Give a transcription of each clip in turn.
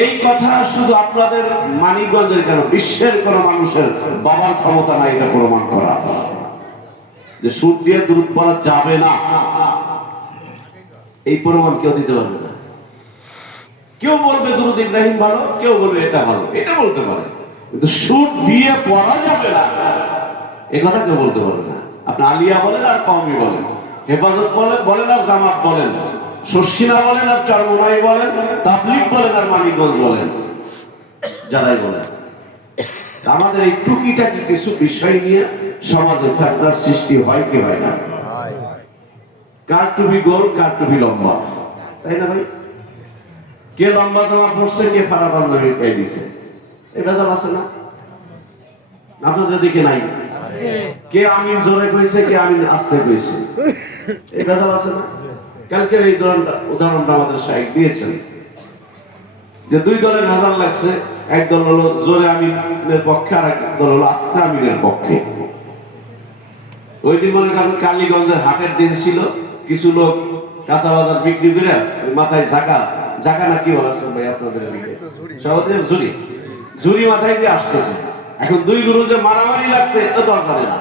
এই কথা শুধু আপনাদের মানিকগঞ্জের কেন, বিশ্বের কোন মানুষের বাবার ক্ষমতা নাই এটা প্রমাণ করা যে সুদ দিয়ে দুরূদ পড়া যাবে না। এই প্রমাণ কেউ দিতে পারবে না। কেউ বলবে দুরূদ ইব্রাহিম ভালো, কেউ বলবে এটা ভালো, এটা বলতে পারে, কিন্তু সুদ দিয়ে পড়া যাবে না এ কথা কেউ বলতে পারবে না। আপনি আলিয়া বলেন আর কওমি বলেন, হেফাজত বলেন আর জামাত বলেন, শর্ষিনা বলেন আর চরমোনাই বলেন, তাবলীগ বলেন আর মানিকগঞ্জ বলেন, যারাই বলেন, আমাদের এই টুকিটাকি কিছু বিষয় নিয়ে সমাজে ফেতনার সৃষ্টি হয় কি হয় না? কার টুপি গোল, কার টুপি লম্বা, তাই না ভাই? কে লম্বা জামা পড়ছে, কে ফাড়া পাঞ্জাবি গায়ে দিছে, এই ভেজাল আছে না? আপনাদের দিকে নাই? কে আমিন জোরে কইছে, কে আমিন আস্তে কইছে, এই ভেজাল আছে না? কালকে এই উদাহরণটা আমাদের শাইখ দিয়েছেন যে দুই দলের ভেজাল লাগছে, এক দল হলো জোরে আমিনের পক্ষে আর এক দল হলো আস্তে আমিনের পক্ষে। ওই দিন মনে করেন কালীগঞ্জের হাটের দিন ছিল, কিছু লোক কাঁচা বাজার বিক্রি করে মাথায় ঝাঁকা না কি বলা ভাই আপনাদের দিকে, সবাই ঝুড়ি মাথায় দিয়ে আসতেছে। এখন দুই গুরু যে মারামারি লাগছে তো দর জানে না,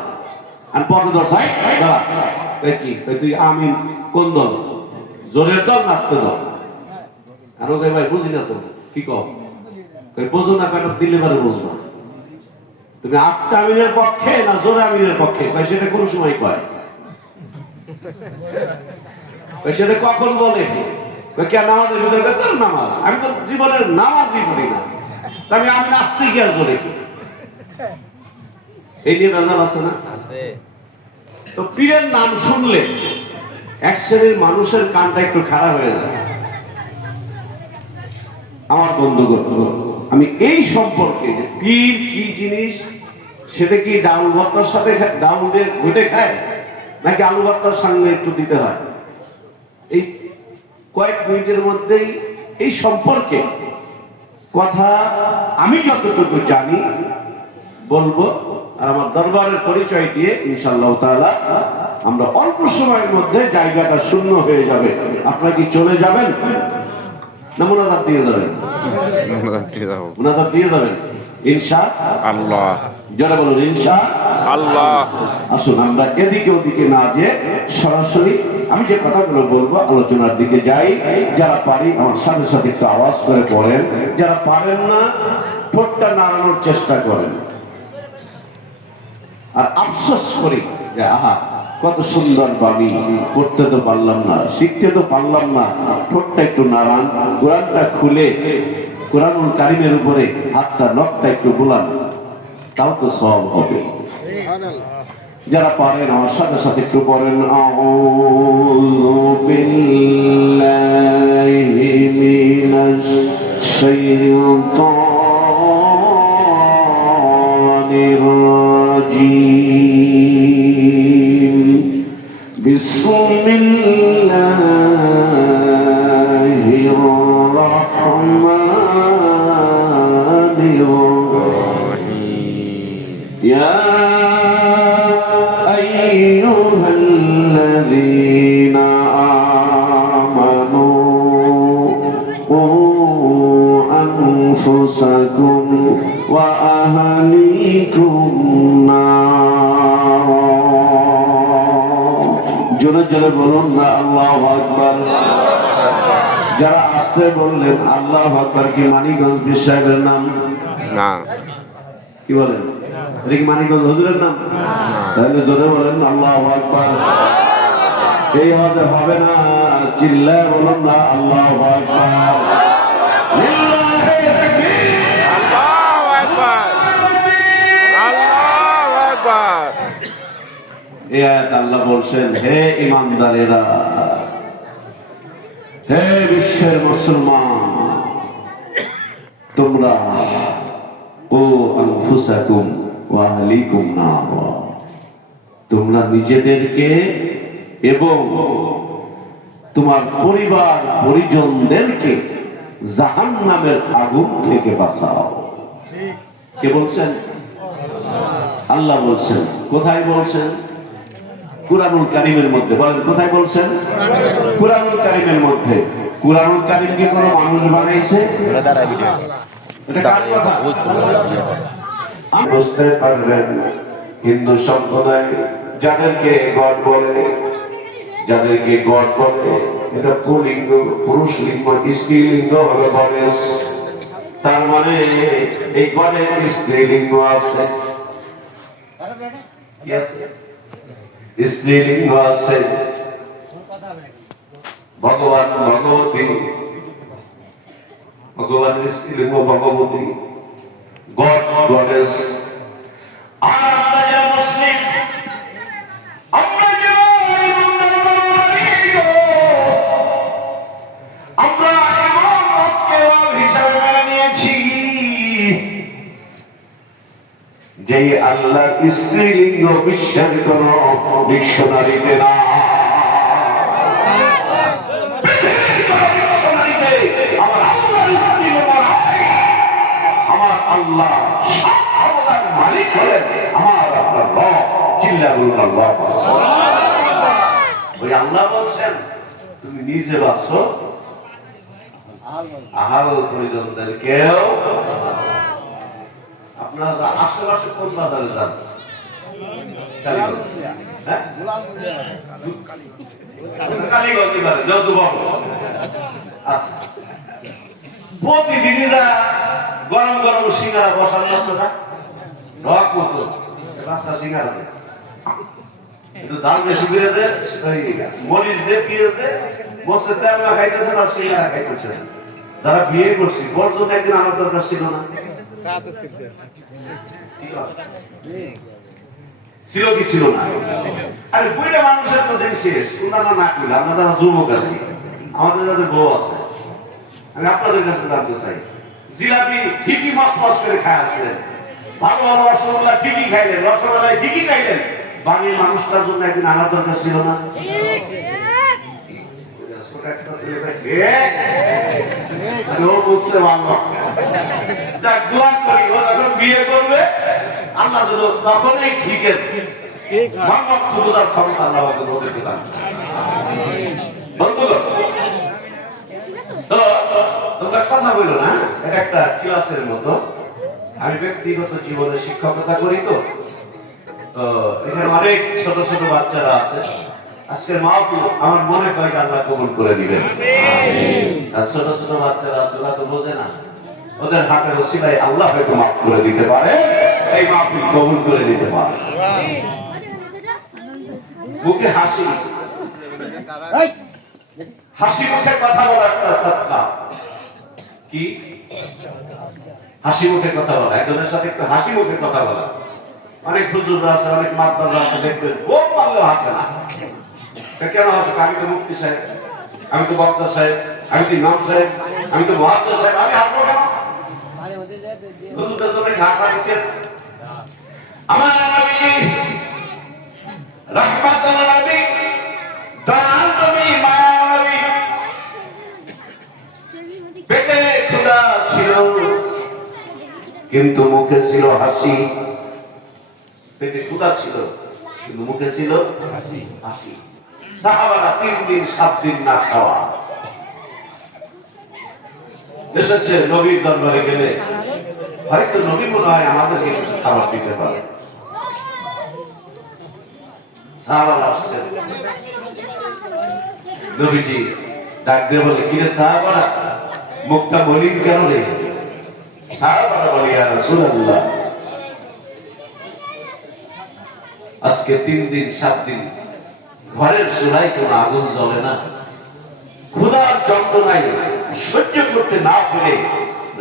আর পথদর সাই কি তুই আমিন কোন দল, জোরের দল নাচতে দল? আর ওকে ভাই বুঝি না তো কি কম বোঝো না, কয়টা দিলে পারে বুঝবা, তুমি আস্তে আমিনের পক্ষে না জোরে আমিনের পক্ষে, সেটা কোন সময় কয়, সেটা কখন বলে? কেন নামাজের ভিতরে তোর নামাজ, আমি তো জীবনের নামাজই পড়ি না, আমি নাচতে কি আর জোরে কি? এই নিয়ে বেজাল আছে না? তো পীরের নাম শুনলে এক শ্রেণীর মানুষের কানটা একটু খারাপ হয়ে যায়। আমার বন্ধুগণ, আমি এই সম্পর্কে যে পীর কি জিনিস, সেটা কি ডাউল ভর্তার সাথে ডাউল দিয়ে ঘুটে খায় নাকি আলু ভর্তার সঙ্গে একটু দিতে হয়, এই কয়েক মিনিটের মধ্যেই এই সম্পর্কে কথা আমি যতটুকু জানি বলবো, আর আমার দরবারের পরিচয় দিয়ে ইনশাআল্লাহ তাআলা আমরা অল্প সময়ের মধ্যে জায়গাটা শূন্য হয়ে যাবে। আপনারা কি চলে যাবেন না মুনাজাত দিয়ে যাবেন? মুনাজাত দিয়ে যাবেন ইনশাআল্লাহ। যারা বলুন ইনশাআল্লাহ। আসুন আমরা এদিকে ওদিকে না যে সরাসরি আমি যে কথাগুলো বলবো আলোচনার দিকে যাই। যারা পারি আমার সাথে সাথে একটু আওয়াজ করে পড়েন, যারা পারেন না ঠোঁটটা নাড়ানোর চেষ্টা করেন। আর আফসোস করি যে আহা কত সুন্দর বাণী, পড়তে তো পারলাম না, শিখতে তো পারলাম না, ঠোঁটটা একটু নাড়ান, কোরআনটা খুলে কোরআনুল কারীমের উপরে হাতটা নখটা একটু বুলান, তাও তো সওয়াব হবে। যারা পারেন আমার সাথে সাথে একটু পড়েন, আউযু বিল্লাহি মিনাশ শাইতানির রাজীম, বিসমিল্লাহির রাহমানির রাহিম। ইয়া আইয়ুহাল্লাযীনা আমানু কু আনফুসাকুম ওয়া আহলিকুম নার। জোরে জোরে বলুন না আল্লাহু আকবার। যারা আসতে বললেন আল্লাহু আকবার কি মানিকগঞ্জ পীর সাহেবের নাম না? কি বলেন? এটা কি মানিকগঞ্জ হুজুরের নাম? তাহলে জোরে বলেন আল্লাহু আকবার। এই আওয়াজে হবে না, চিল্লায় বলুন না আল্লাহু আকবার। এই আয়াত আল্লাহ বলছেন, হে ঈমানদারেরা, হে বিশ্বের মুসলমান, তোমরা ও আনফুসাকুম ওয়া আহলিকুম নার, তোমরা নিজেদেরকে এবং তোমার পরিবার পরিজনদেরকে জাহান্নামের আগুন থেকে বাঁচাও। কে বলছেন? আল্লাহ বলছেন। কোথায় বলছেন? কুরআনুল কারীমের মধ্যে। বলেন কোথায় বলছেন? কুরআনুল কারীমের মধ্যে। কুরআনুল কারীম কি কোনো মানুষ বানাইছে? এটা কার কথা? বুঝতে পারবেন হিন্দু সম্প্রদায় যাদেরকে গড বলে, এটা পুলিঙ্গ, পুরুষ লিঙ্গ, স্ত্রীলিঙ্গ হলো গণেশ। তার মানে এই গণের স্ত্রীলিঙ্গ আছে, স্ত্রীলিঙ্গ আছে। ভগবান ভগবতী, ভগবানের স্ত্রীলিঙ্গ ভগবতী, গড গণেশ। আর আমরা যারা মুসলিম, আমরা হিসাবে নিয়েছি যে আল্লাহ স্ত্রীলিঙ্গ বিশ্বাস কোন ডিকশনারিতে না, আমার আল্লাহ সর্বদার মালিক হলেন আমার আপনার রব। চিল্লা বলুন আল্লাহ। ওই আল্লাহ বলছেন তুমি নিজে বাঁচো, আহাল পরিজনদেরকেও। আপনারা আশেপাশে কোন বাজারে যান? প্রতিদিনই যা গরম গরম সিঙ্গারা বসার রক মতো 5টা সিঙ্গারা দেয়, একটু জাল বেশি করে দেয়, মরিচ দিয়ে পিঁয়াজ দেয়, বসে তেল খাইতেছেন আর সিঙ্গারা খাইতেছেন। যারা বিয়ে করছি বর জন্য একদিন আমার দরকার ছিল না? ছিল কি ছিল না? আরে বুড়ে মানুষের তো দিন শেষ। তোমরা না করলে আমরা যারা যুবক আছি, আমাদের যাদের বউ আছে, আমি আপনাদের কাছে জানতে চাই, জিলাপি ঠিকই মাছ মাছ করে খায় আসলেন, ভালো ভালো রসগোল্লা ঠিকই খাইলেন, রসগোল্লায় ঠিকই খাইলেন, বাড়ির মানুষটার জন্য একদিন আনার দরকার ছিল না? বিয়ে করবে আল্লাহ তখনই ঠিক তোমরা কথা বলো না, এটা একটা ক্লাসের মতো। আমি ব্যক্তিগত জীবনে শিক্ষকতা করি, তো এখানে অনেক ছোট ছোট বাচ্চারা আছে। আজকের মাহফিল আমার মনে হয় আল্লাহ কবুল করে দিবেন। আর ছোট ছোট বাচ্চারা আছে, ওরা তো বোঝে না, ওদের হাতের ওসিলায় আল্লাহ হয়তো মাফ করে দিতে পারে, এই মাহফিল কবুল করে দিতে পারে। মুখে হাসি, হাসি মুখে কথা বলা একটা সদকা। কি হাসি মুখে কথা বলা? একজনের সাথে একটু হাসি মুখে কথা বলা। অনেক হুজুররা আছে, অনেক মাতবররা আছে, দেখবেন খুব পারলেও হাসে না। কেন হাসে? আমি তো মুফতি সাহেব, আমি তো বক্তা সাহেব, আমি তো ইমাম সাহেব, আমি তো মুহাদ্দিস সাহেব, আমি হাসবো কেন? হুজুরদের জন্য হাসা উচিত। আমার নবী রাহমাতুল নবী, দয়াল নবী, মায়া নবী, পেটে ক্ষুধা ছিল কিন্তু মুখে ছিল হাসি। পেটে ক্ষুধা ছিল কিন্তু মুখে ছিল হাসি। সাহাবারা 3 দিন 7 দিন না খাওয়া। এসেছে নবীর দরবারে গেলে হয়তো নবী মনে হয় আমাদেরকে কিছু খাবার দিতে পারে। সাহাবারা আসছেন, নবীজি ডাক দিয়ে বলে, কিরে সাহাবারা, মুখটা মলিন কেন রে? সাহাবারা বলে, ইয়া রাসূলুল্লাহ, আজকে 3 দিন 7 দিন ঘরের চুলায় কোনো আগুন জ্বলে না, ক্ষুধার যন্ত্রণায় সহ্য করতে না পেরে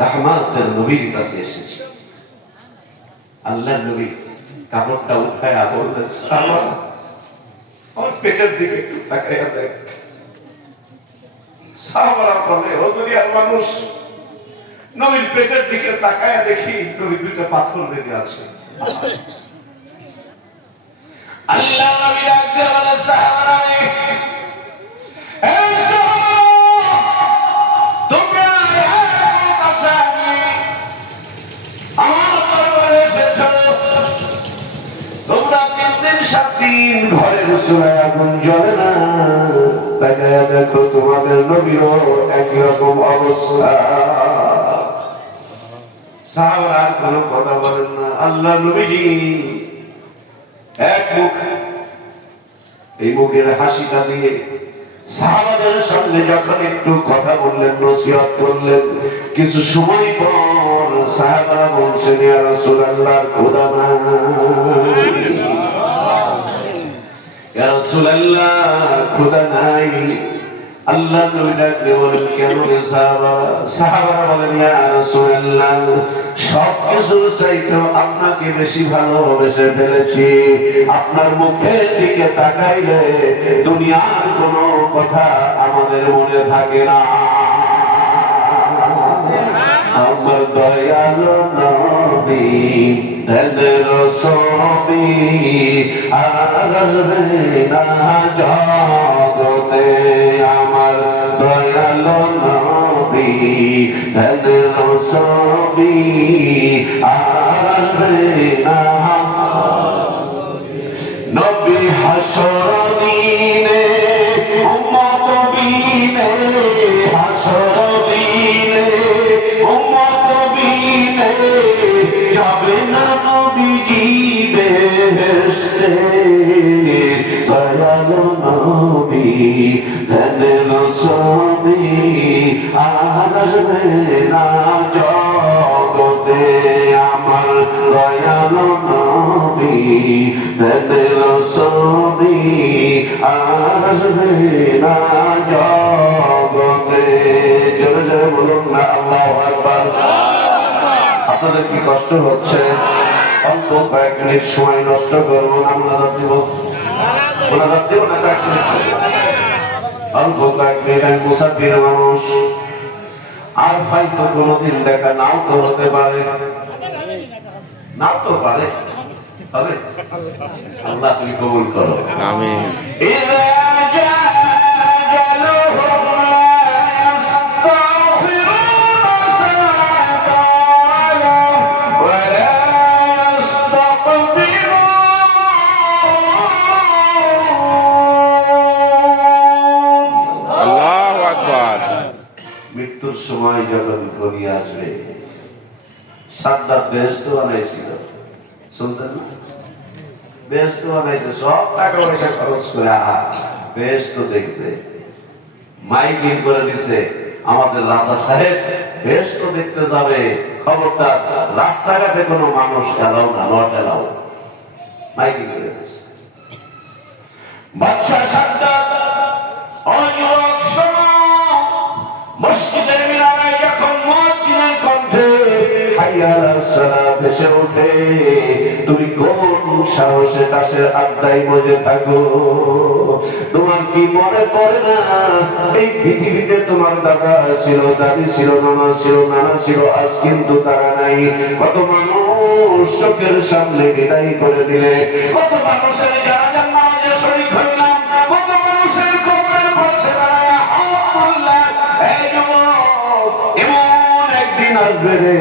রাহমাতের নবীর কাছে এসেছি। আল্লাহর নবী কাপড়টা উঠায় বললেন, সাহাবারা আমার পেটের দিকে একটু তাকাইয়া দেখ। সাহাবারা বলে, ও দুনিয়ার মানুষ, নবীর পেটের দিকে তাকাইয়া দেখি নবী 2টা পাথর লেগে আছে। আল্লাহ নবী ডাক দিয়ে বলে, সাহাবারা তোমরা আমার দরবারে এসেছো, তোমরা 3 দিন 7 দিন ঘরের চুলায় আগুন জ্বলে না, তাকে তাকায়া দেখো তোমাদের নবীরও একই রকম অবস্থা। সাহাবারা আর কোনো কথা বলেন না। আল্লাহ নবীজি এক মুখ, এই মুখের হাসিটা দিয়ে সাহাবাদের সঙ্গে যখন একটু কথা বললেন, নসিহত করলেন, কিছু সময় পর সাহাবারা বলছেন, ইয়া রাসূলুল্লাহ, খোদা নাই, ইয়া রাসূলুল্লাহ, খোদা নাই। আল্লাহ নবী ডাকতে বলেন, কেন রে সাহাবারা? সাহাবারা বলেন, ইয়া রাসূলুল্লাহ, সব কিছুর চাইতেও আপনাকে বেশি ভালোবেসে ফেলেছি। আপনার মুখের দিকে তাকাইলে দুনিয়ার কোনো কথা আমাদের মনে থাকে না। আমার দয়ালু নবী ধ্যানের ছবি আর আসবে না জগতে। আমার দয়ালু নবী ধ্যানের ছবি আর আসবে না। নবী হাসর দিনে উম্মত বিনে, হাসর দিনে উম্মত বিনে যাবে না নবীজি বেহেশতে। দয়ালু নবী ধ্যানের ছবি আর আসবে না জগতে। আমার দয়ালু নবী ধ্যানের ছবি আর আসবে না জগতে। জোরে জোরে বলুন না আল্লাহু আকবার। আপনাদের কি কষ্ট হচ্ছে? অল্প কয়েক মিনিট সময় নষ্ট করবো না, মোনাজাত দিব, মোনাজাত দিব না কয়েক মিনিট, অল্প কয়েক মিনিট। আমি মুসাফির মানুষ, আর হয়তো কোনোদিন দেখা নাও তো হতে পারে, নাও তো পারে, তবে আল্লাহ তুমি কবুল করো, আমিন। মৃত্যুর সময় যখন ঘনি আসবে, সাদ্দাত বেহেশত বানাইছিল, শুনছেন না? বেহেশত বানাইছে, সব টাকা পয়সা খরচ করে বেহেশত দেখবে। মাইকিং করে দিছে, আমাদের রাজা সাহেব বেহেশত দেখতে যাবে, খবরদার রাস্তাঘাটে কোনো মানুষ এলাও না, নট এলাও। মাইকিং করে দিছে। বাদশা সাদ্দাত মসজিদের মিনারে যখন মুয়াজ্জিনের কণ্ঠে হাইয়া আলাস সালাত ভেসে ওঠে, তুমি কোন সাহসে তাসের আড্ডায় বসে থাকো? তোমার কি মনে পড়ে না এই পৃথিবীতে তোমার দাদা ছিল, দাদি ছিল, মামা ছিল, নানা ছিল, আজ কিন্তু তারা নাই। কত মানুষ চোখের সামনে বিদায় করে দিলে, কত মানুষের জানাজার নামাজে শরীক হইলাম, কত মানুষের কবরের পাশে দাঁড়ায়া হাত তুললাম। এই যুবক, এমন একদিন আসবে রে,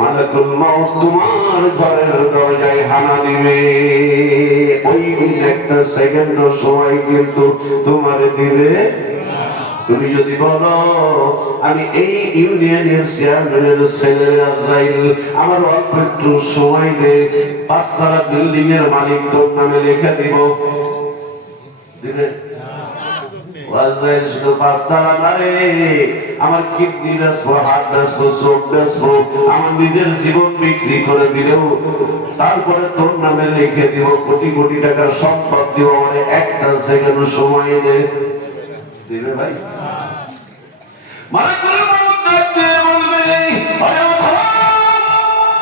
মালাকুল মউত তোমার ঘরের দরজায় হানা দিবে। ওই একটা সেকেন্ড সময় কিন্তু তোমার দিবে। তুমি যদি বলো আমি এই ইউনিয়নের চেয়ারম্যানের ছেলে আজরাইল, আমার অল্প একটু সময় দে, 5 তলা বিল্ডিং এর মালিক তোর নামে লিখে দিব, দিবে? আজরাইল শুধু 5 তলা না রে, আমার কিডনি বেচবো, হাত বেচবো, চোখ বেচবো, আমার নিজের জীবন বিক্রি করে দিলেও তারপরে তোর নামে লিখে দিব, কোটি কোটি টাকার সম্পদ দিব। আমার একটা সেকেন্ড সময় দে, দিবে ভাই?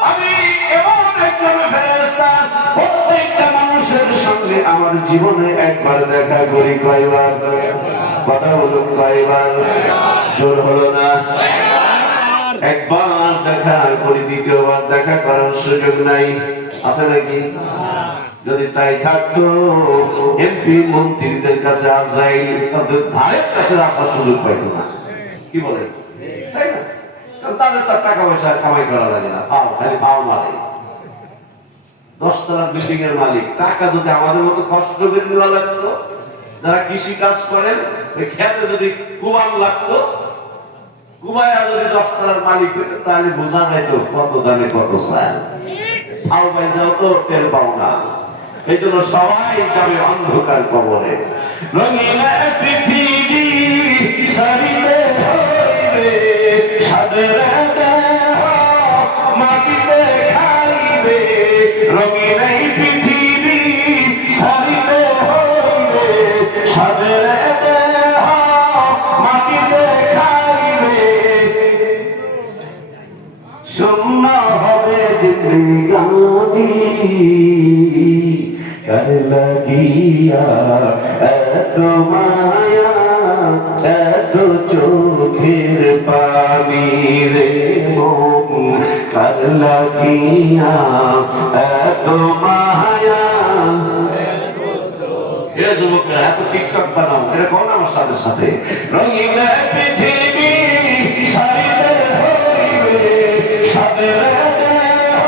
আমি এমন একজন ফেরেশতা, প্রত্যেকটা মানুষের সঙ্গে আমার জীবনে একবার দেখা করি। কয়বার? কথা বলুন, কয়বার? জোর হলো না? একবার দেখা করি, দ্বিতীয়বার দেখা করার সুযোগ নাই, আছে নাকি? যদি তাই থাকতো এমপি মন্ত্রীদের কাছে আজরাইল তাদের ধারের কাছে আসার সুযোগ পাইতো না। কি বলে? তাই না? তাদের তো টাকা পয়সা কামাই করা লাগে না, পাও খালি পাও মারে। 10 তলার বিল্ডিং এর মালিক, টাকা যদি আমাদের মতো কষ্ট করে নেওয়া লাগতো, যারা কৃষি কাজ করেন ওই খেতে যদি কুবান লাগতো, কুবায়া যদি 10 টাকার মালিক হইতো তাহলে বোঝা যাইতো কত দামে কত চাল। আও ভাই যাও তো টের পাও না। এই জন্য সবাই যাবে অন্ধকার কবরে। রঙিন পৃথিবী সারিতে হইবে সাদের দেহ মাটিতে খাইবে। রঙিন পৃথিবী সারিতে হইবে সাদের দেহ মাটিতে খাইবে। শূন্য হবে জিন্দেগানি কার লাগিয়া এত মায়া এত চোখের পানি রে মন কার লাগিয়া এত মায়া। এ যুবকরা এত টিকটক বানাও, এটা কোন আমার সাথে সাথে। রঙিন পৃথিবী সারিতে হইবে সাদের দেহ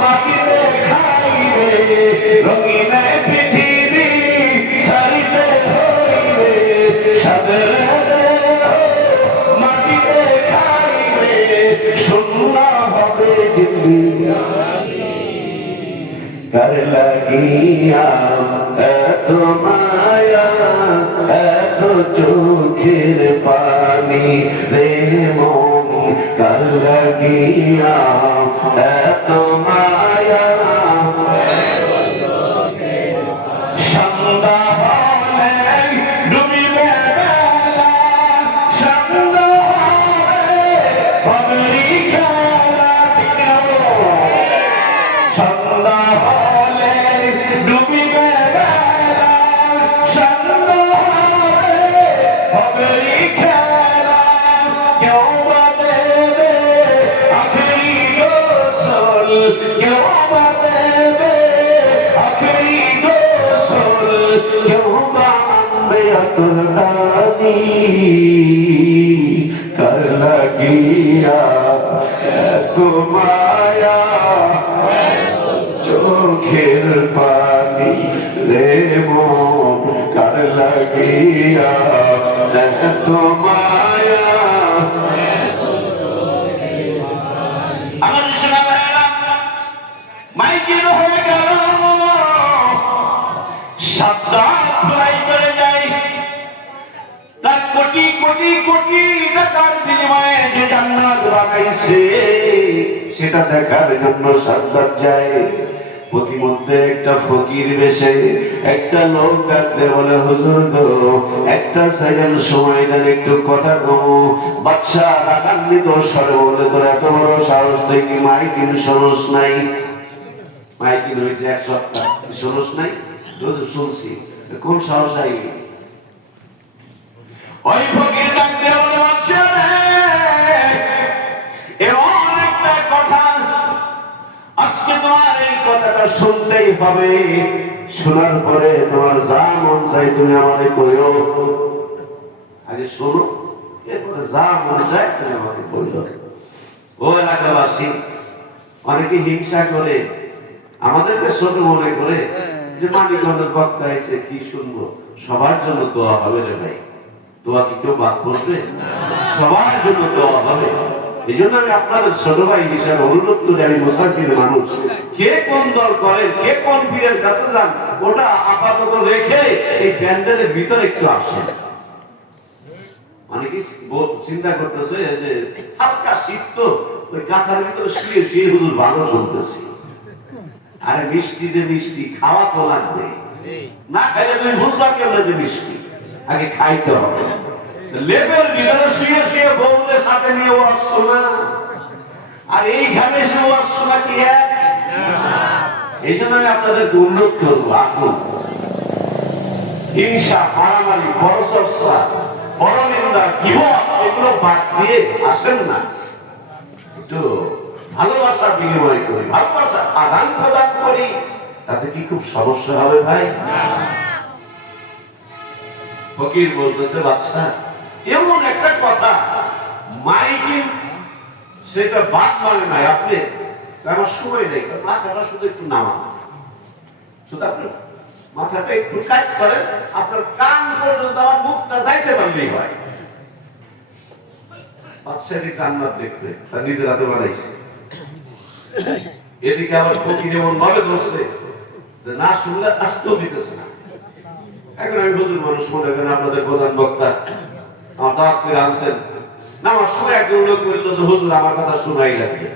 মাটিতে খাইবে। রঙিন পৃথিবী সারিতে হইবে সাদের দেহ মাটিতে খাইবে। শূন্য হবে জিন্দেগানি কার লাগিয়া এত মায়া এত চোখের পানি রে মন কার লাগিয়া এত মায়া। সন্ধ্যা হলে ডুবিবে বেলা সন্ধ্যা হবে খেলা সন্ধ্যা হলে ডুবিবে বেলা সন্ধ্যা হবে খেলা। কেউ বা দেবে আখেরি গোসল কেউ বা দেবে আখেরি গোসল কেউ বা আনবে আতর দানি কার লাগিয়া এত মায়া চোখের পানি রে মন কার লাগিয়া এত মায়া। আমাদের শোনা ভাইরা মাইকের হয়ে গেল সাবধান খোলাই চলে যায়। তার কোটি কোটি কোটি টাকার বিনিময়ে যে জান্নাত বানাইছে সেটা দেখার জন্য সাবধান যায়। প্রতিমধ্যে একটা ফকির বেশে একটা লোক ডাকতে বলে হুজুর গো একটা সেকেন্ড সময় দেন একটু কথা কমো। বাদশা রাগান্বিত স্বরে বলে তোর এত বড় সাহস তুই কি মাইকিন শোনস নাই? মাইকিন হয়েছে 1 সপ্তাহ শোনস নাই? শুনছি। কোন সাহস আই? ওই ফকির ডাকতে বলে বাদশা এমন একটা কথা আজকে তোমার এই কথাটা শুনতেই হবে। শোনার পরে তোমার যা মন চাই তুমি আমাকে কইও। আগে শোনো এরপরে যা মন চাই তুমি আমাকে কইও। ও এলাকাবাসী অনেকে হিংসা করে আমাদেরকে ছোট মনে করে যে মানিকগঞ্জের বক্তা এসে কি শুনবো। সবার জন্য দোয়া হবে রে ভাই। দোয়া কি কেউ বাদ করবে? সবার জন্য দোয়া হবে। এই জন্য আমি আপনাদের ছোট ভাই হিসাবে অনুরোধ করি, আমি মুসাফির মানুষ, কে কোন দল করেন কে কোন পীরের কাছে যান ওটা আপাতত রেখে এই প্যান্ডেলের ভিতরে একটু আসেন। অনেকে চিন্তা করতেছে যে হালকা শীত তো ওই কাঁথার ভিতরে শুয়ে শুয়ে হুজুর ভালো শুনতেছি। আরে মিষ্টি যে মিষ্টি খাওয়া তো লাগবে, না খাইলে তুমি বুঝবা কেমন যে মিষ্টি, আগে খাইতে হবে। লেবের ভিতরে শুয়ে শুয়ে বউদের সাথে নিয়ে ওয়াজ শোনা আর এই ঘামে সে ওয়াজ শোনা কি এক? এই জন্য আমি আপনাদেরকে অনুরোধ করবো আসুন হিংসা মারামারি পরচর্চা পরনিন্দা গীবত এগুলো বাদ দিয়ে আসেন না, একটু ভালোবাসা বিনিময় করি, ভালোবাসা আদান প্রদান করি। তাতে কি খুব সমস্যা হবে ভাই? ফকির বলতেছে বাদশা এমন একটা কথা মাইকিং সেটা বাদ মানে নাই, আপনি আমার সময় নেই মাথাটা শুধু একটু নামা, শুধু আপনি মাথাটা একটু কাট করেন, আপনার কান পর্যন্ত আমার মুখটা যাইতে পারলেই হয়। বাদশাহী জান্নাত দেখবে, তার নিজের হাতে বানাইছে। এদিকে আবার ফকির এমন ভাবে ধরছে যে না শুনলে আসতেও দিতেছে না। এখন আমি হুজুর মানুষ মনে করেন আপনাদের প্রধান বক্তা, আমার দাওয়াত করে আনছেন না, আমার সময় একজন লোক বলল যে হুজুর আমার কথা শোনাই লাগবে।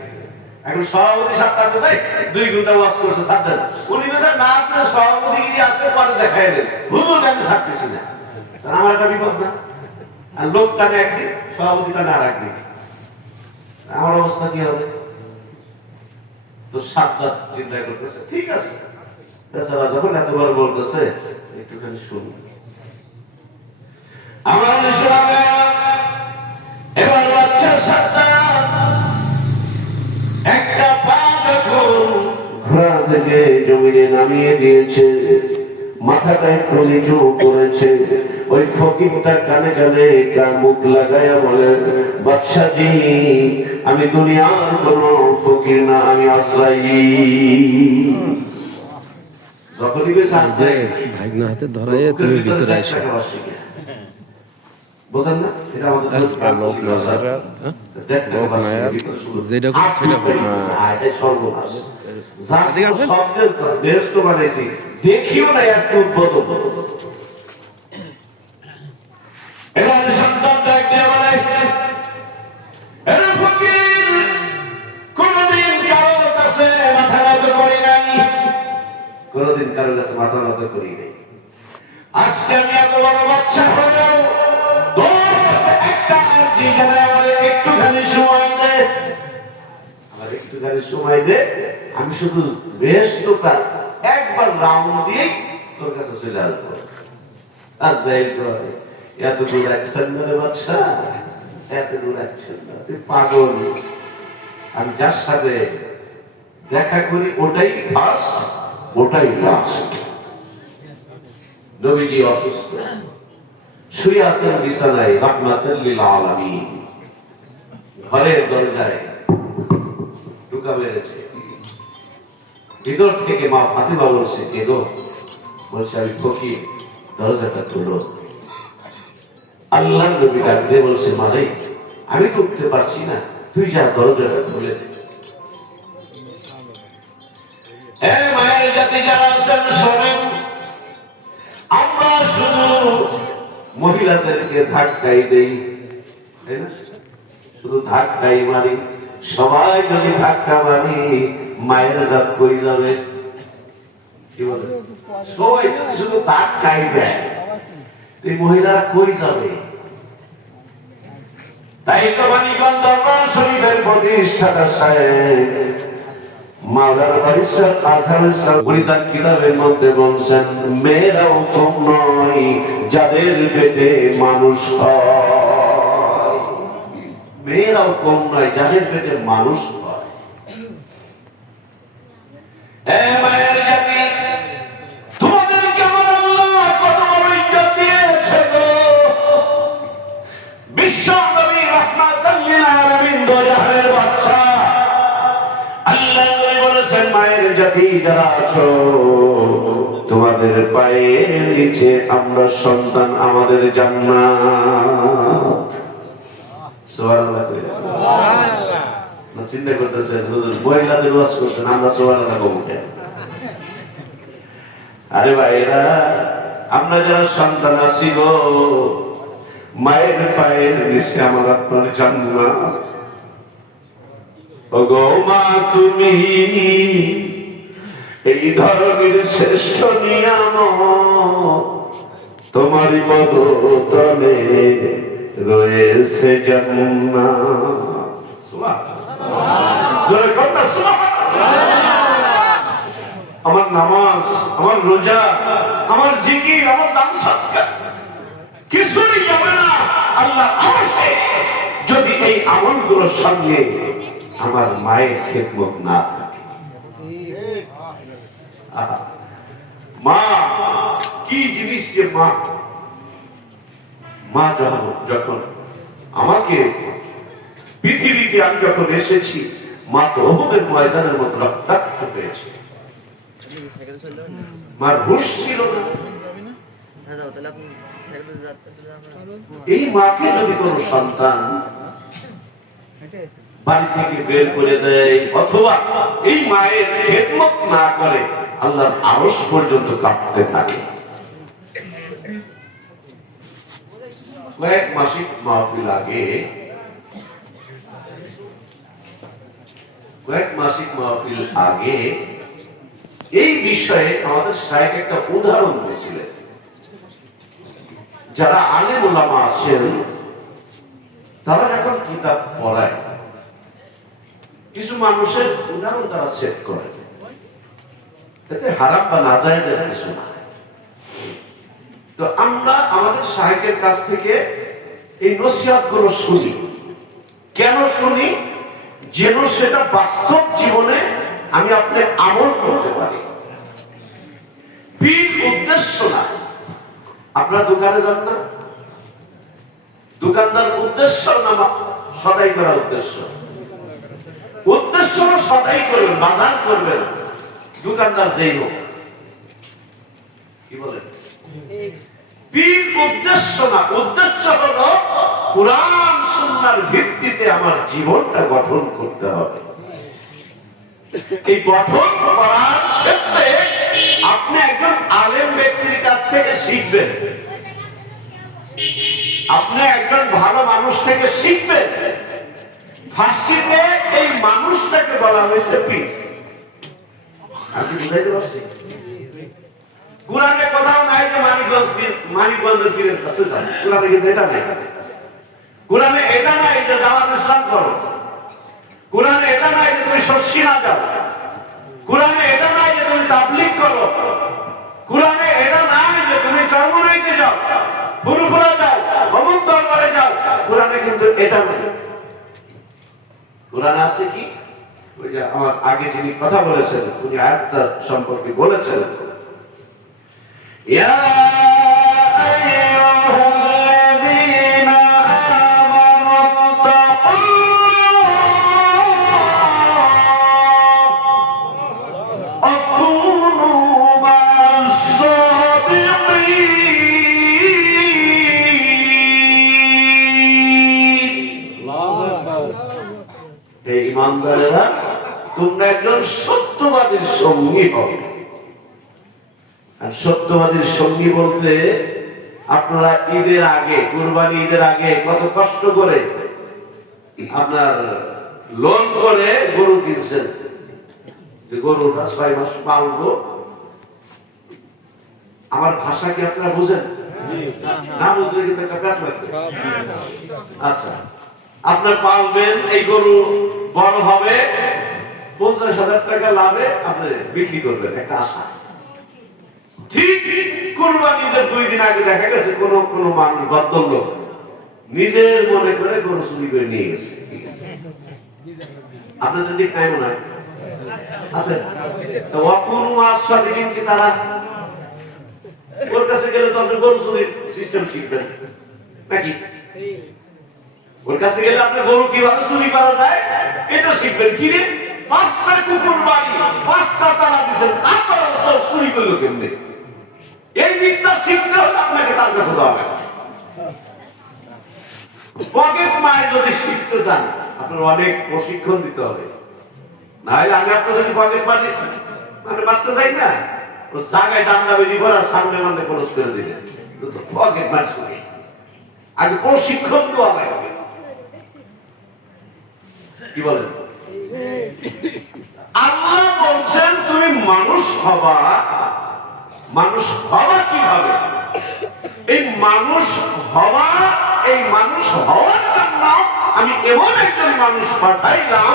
এখন সভাপতি সাতটাতে যাই 2 ঘন্টা ওয়াজ করছে সাতটা, উনি বলেন না আপনার সভাপতিগিরি আসতে পরে দেখাই দেন, হুজুর আমি ছাড়তেছি না। কারণ আমার একটা বিপদ না, আর লোক টানে একদিন, সভাপতি টানে আর একদিন, আমার অবস্থা কি হবে? তো সাতটা চিন্তা করতেছে, ঠিক আছে বেচারা যখন এতবার বলতেছে একটুখানি শুনি। আমার এবার বাচ্চা সাতটা একটা পা যখন ঘোড়া থেকে জমিনে নামিয়ে দিয়েছে, মাথাটা একটু নিচু করেছে, ওই ফকিরটা কানে কানে মুখ লাগাইয়া বলে, বাদশাজি আমি দুনিয়ার কোন ফকির না, আমি আজরাইল। যখনই বেশ ভাগনা হাতে ধরাইয়া তুমি ভিতরে আইসো। বোঝেন না? এটা আমাদের লোক নাজারা, লোক নায়ার যেটা করে সেটা হয় না। এটাই সর্বনাশ। যার শব্দের বেহেশত বানাইছি, দেখিও না আজকে উদ্বোধন। এবার সন্তান ডাক দিয়ে বলে, এরে ফকির, কোনদিন কারো কাছে মাথা নত করি নাই, কোনদিন কারো কাছে মাথা নত করি নাই। আজকে আমি এত বড় বাচ্চা হলেও তোর কাছে একটা আরজি জানাই, আমাদের একটুখানি সময় দে, আমার একটুখানি সময় দে, আমি শুধু বেহেশতটা একবার রাউন্ড দিয়ে তোর কাছে চলে আসবো। আজরাইল করে, এত দূর আসছেন না রে বাচ্চা, এত দূর আসছেন না, তুই পাগল। আমি যার সাথে দেখা করি ওটাই ফার্স্ট, ওটাই লাস্ট। নবীজি অসুস্থ, শুয়ে আছেন বিছানায়, রাহমাতাল লিল আলামিন। ঘরের দরজায় ঢুকা মেরেছে, ভিতর থেকে মা ফাতেমা বলছে, কে গো? বলছে আমি ফকির, দরজাটা খুলো। আল্লাহর নবী ডাক দিয়ে বলছে, মারে আমি তো উঠতে পারছি না, তুই যা দরজাটা খুলে দে। মায়ের জাতি যারা আছেন শোনেন, আমরা শুধু মহিলাদেরকে ধাক্কাই দেই, তাই না? শুধু ধাক্কাই মারি। সবাই যদি ধাক্কা মারি, মায়ের জাত কই যাবে? কি বলে? সবাই যদি শুধু ধাক্কাই দেয়, এই মহিলারা কই যাবে? তাই তো মানিকগঞ্জ দরবার শরীফের প্রতিষ্ঠাতা সাহেব মাওলানা ব্যারিস্টার আজহার ইসলাম উনি তার কিতাবের মধ্যে বলছেন, মেয়েরাও কম নয় যাদের পেটে মানুষ হয়, মেয়েরাও কম নয় যাদের পেটে মানুষ হয়। মায়ের জাতি, তোমাদেরকে আমার আল্লাহ কত বড় ইজ্জত দিয়েছে গো। বিশ্ব নবী রাহমাতাল লিল আলামিন, দোজাহানের বাদশা আল্লাহ নবী বলেছেন, মায়ের জাতি যারা আছো, তোমাদের পায়ের নিচে আমরা সন্তান, আমাদের জান্নাত। সুবহানাল্লাহ। না চিন্তা করতেছেন হুজুর মহিলাদের ওয়াজ করছেন, আমরা সুবহানাল্লাহ বলবো কেন? আরে ভাইরা, আমরা যারা সন্তান আছি গো, মায়ের পায়ের নিচে আমার আপনার জান্নাত। ও গো মা, তুমি এই ধরনের শ্রেষ্ঠ নিয়ামত, তোমারই পদতলে রয়েছে জান্নাত। সুবহানাল্লাহ, জোরে কর না সুবহানাল্লাহ। আমার নামাজ, আমার রোজা, আমার জিকির, আমার দান সাদকা কিছুই যাবে না আল্লাহ আরশে, যদি এই আমলগুলোর সঙ্গে আমার মায়ের খেদমত না থাকে। মা কি জিনিস যে মা, মা যখন আমাকে পৃথিবীতে আমি যখন এসেছি, মা তো ওহুদের ময়দানের মতো রক্তাক্ত হয়েছে। মার হুঁশ ছিল না। এই মাকে যদি কোনো সন্তান বাড়ি থেকে বের করে দেয় অথবা এই মায়ের খেদমত না করে, আল্লাহর আরশ পর্যন্ত কাঁপতে থাকে। কয়েক মাসিক মাহফিল আগে এই বিষয়ে আমাদের শায়েখ একটা উদাহরণ দিয়েছিলেন। যারা আলেম ওলামা আছেন তারা যখন কিতাব পড়ায় কিছু মানুষের উদাহরণ তারা সেট করে, এতে হারাম বা নাজায়েজের কিছু না। তো আমরা আমাদের শায়েখের কাছ থেকে এই নসিহত গুলো শুনি। কেন শুনি? যেন সেটা বাস্তব জীবনে আমি আপনি আমল করতে পারি। পীর উদ্দেশ্য না। আপনারা দোকানে যান না, দোকানদার উদ্দেশ্য না সদাই করার উদ্দেশ্য। উদ্দেশ্য সদাই করবেন, বাজার করবেন, দোকানদার যেই হোক। কি বলেন? পীর উদ্দেশ্য না, উদ্দেশ্য হলো কুরআন সুন্নাহর ভিত্তিতে আমার জীবনটা গঠন করতে হবে। এই গঠন করার ক্ষেত্রে আপনি একজন আলেম ব্যক্তির কাছ থেকে শিখবেন, আপনি একজন ভালো মানুষ থেকে শিখবেন। ফার্সিতে এই মানুষটাকে বলা হয়েছে পীর। আপনি বুঝাইতে পারছেন? কুরআনে কোথাও নাই যে মানিকগঞ্জের পীরের কাছে যান। কুরআনে কিন্তু এটা নাই। কুরআনে এটা নাই যে জামাত ইসলাম করো। কুরআনে এটা নাই যে তুমি শর্ষিনা যাও। কুরআনে এটা নাই যে তুমি তাবলীগ করো। কুরআনে এটা নাই যে তুমি চরমনাইতে যাও, ফুরফুরা যাও, ভ্রমণ দরবারে যাও। কুরআনে কিন্তু এটা নাই। কুরআনে আছে কি? ওই যে আমার আগে যিনি কথা বলেছেন উনি আয়াতটা সম্পর্কে বলেছেন, ইয়া আইয়ুহাল্লাযীনা আমানুত্তাকুল্লাহ ওয়া কুনু মা'আস-সাদিকীন। হে ঈমানদারেরা, তোমরা একজন সত্যবাদীর সঙ্গী হবে। আর সত্যবাদীর সঙ্গী বলতে আপনারা ঈদের আগে, কুরবানি ঈদের আগে কত কষ্ট করে আপনার লোন করে গরু কিনছেন, যে গরুটা 6 মাস পালবো। আমার ভাষা কি আপনারা বুঝেন? না বুঝলে কিন্তু একটা প্যাচ লাগবে। আচ্ছা, আপনার পালবেন, এই গরু বড় হবে, 50,000 টাকা লাভে আপনি বিক্রি করবেন, একটা আশা। ঠিক কুরবানিদের 2 দিন আগে দেখা গেছে কোন কোন মানুষ ভদ্রলোক নিজের মনে করে গরু চুরি করে নিয়ে গেছে। আপনাদের দিক নাই মনে হয় আছে? কি তারা ওর কাছে গেলে তো আপনি গরু চুরির সিস্টেম শিখবেন নাকি? ওর কাছে গেলে আপনি গরু কিভাবে চুরি করা যায় এটা শিখবেন। কি রে, 5টা কুকুর বাড়ি, 5টা তালা দিচ্ছেন, তারপর চুরি করলো কেমনে? এই বিদ্যা শিখতে হলে আপনাকে তার কাছে যাওয়া হবে। পকেট মার যদি শিখতে চান আপনার অনেক প্রশিক্ষণ দিতে হবে। না হলে আমি আপনার যদি পকেট মার মানে মারতে চাই না, ও জায়গায় ডান্ডা বেরি করা সামনে মানতে খরচ করে দিলেন, পকেট মার শুনে আগে প্রশিক্ষণ তো হবে। কি বলেন? আল্লাহ বলছেন তুমি মানুষ হবা। মানুষ হওয়া কিভাবে? এই মানুষ হওয়া, এই মানুষ হওয়ার জন্য আমি এমন একজন মানুষ পাঠাইলাম,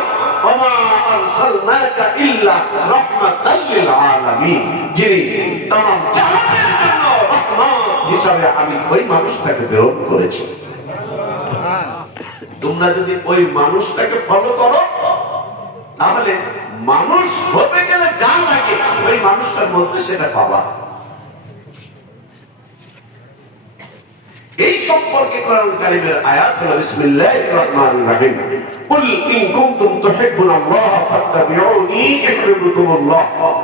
ওমা আরসালনাকা ইল্লা রাহমাতাল লিল আলামিন, যিনি तमाम জাহানের জন্য রহমত হিসাবে আমি ওই মানুষটাকে প্রেরণ করেছি। তোমরা যদি ওই মানুষটাকে ফলো করো তাহলে মানুষ হতে গেলে যা লাগে ওই মানুষটার মধ্যে সেটা পাবা। এই সম্পর্কে কোরআন কারীমের আয়াত হলো বিসমিল্লাহির রহমানির রহিম কুল ইন কুনতুম তুহিব্বুনাল্লাহ ফাত্তাবিউনি ইউহিব্বুকুমুল্লাহ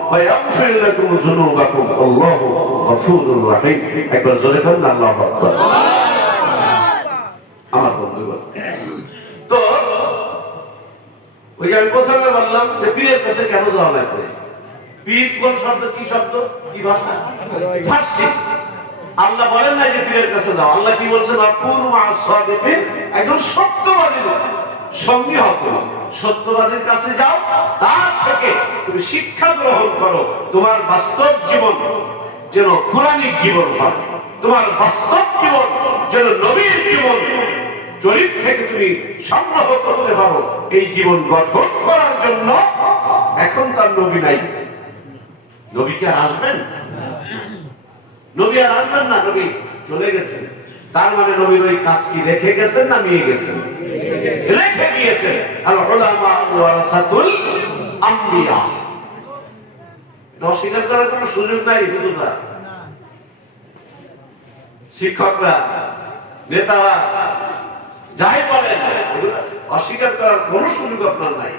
ওয়া ইয়াগফির লাকুম যুনুবাকুম আল্লাহু গফুরুর রহিম। একবার জোরে বলুন আল্লাহু আকবার। আমার বন্ধুগণ, তো ওই যে আমি প্রথমে বললাম যে পীরের কাছে কেন যাওয়া লাগবে? পীর কোন শব্দ, কি শব্দ, কি ভাষা? ফার্সি। আল্লাহ বলেন না যে পীরের কাছে যাও, আল্লাহ কি বলছেন? আকুনু মা'আস সাদিকিন, একজন সত্যবাদীর সঙ্গী হও। সত্যবাদীর কাছে যাও, তার থেকে তুমি শিক্ষা গ্রহণ করো। তোমার বাস্তব জীবন যেন কোরআনিক জীবন হয়, তোমার বাস্তব জীবন যেন নবীর জীবন চরিত্র থেকে তুমি সংগ্রহ করতে পারো। এই জীবন গঠন করার জন্য এখন তার নবী নাই। নবী কি আর আসবেন? নবী আর আসবেন না, নবী চলে গেছেন। তার মানে নবীর ওই কাজ কি রেখে গেছেন না নিয়ে গেছেন? রেখে গিয়েছেন। আল উলামা ওয়ারাসাতুল আমবিয়া। অস্বীকার করার কোনো সুযোগ নাই। বুঝুনা, শিক্ষকরা, নেতারা যাই বলেন, অস্বীকার করার কোনো সুযোগ আপনার নাই।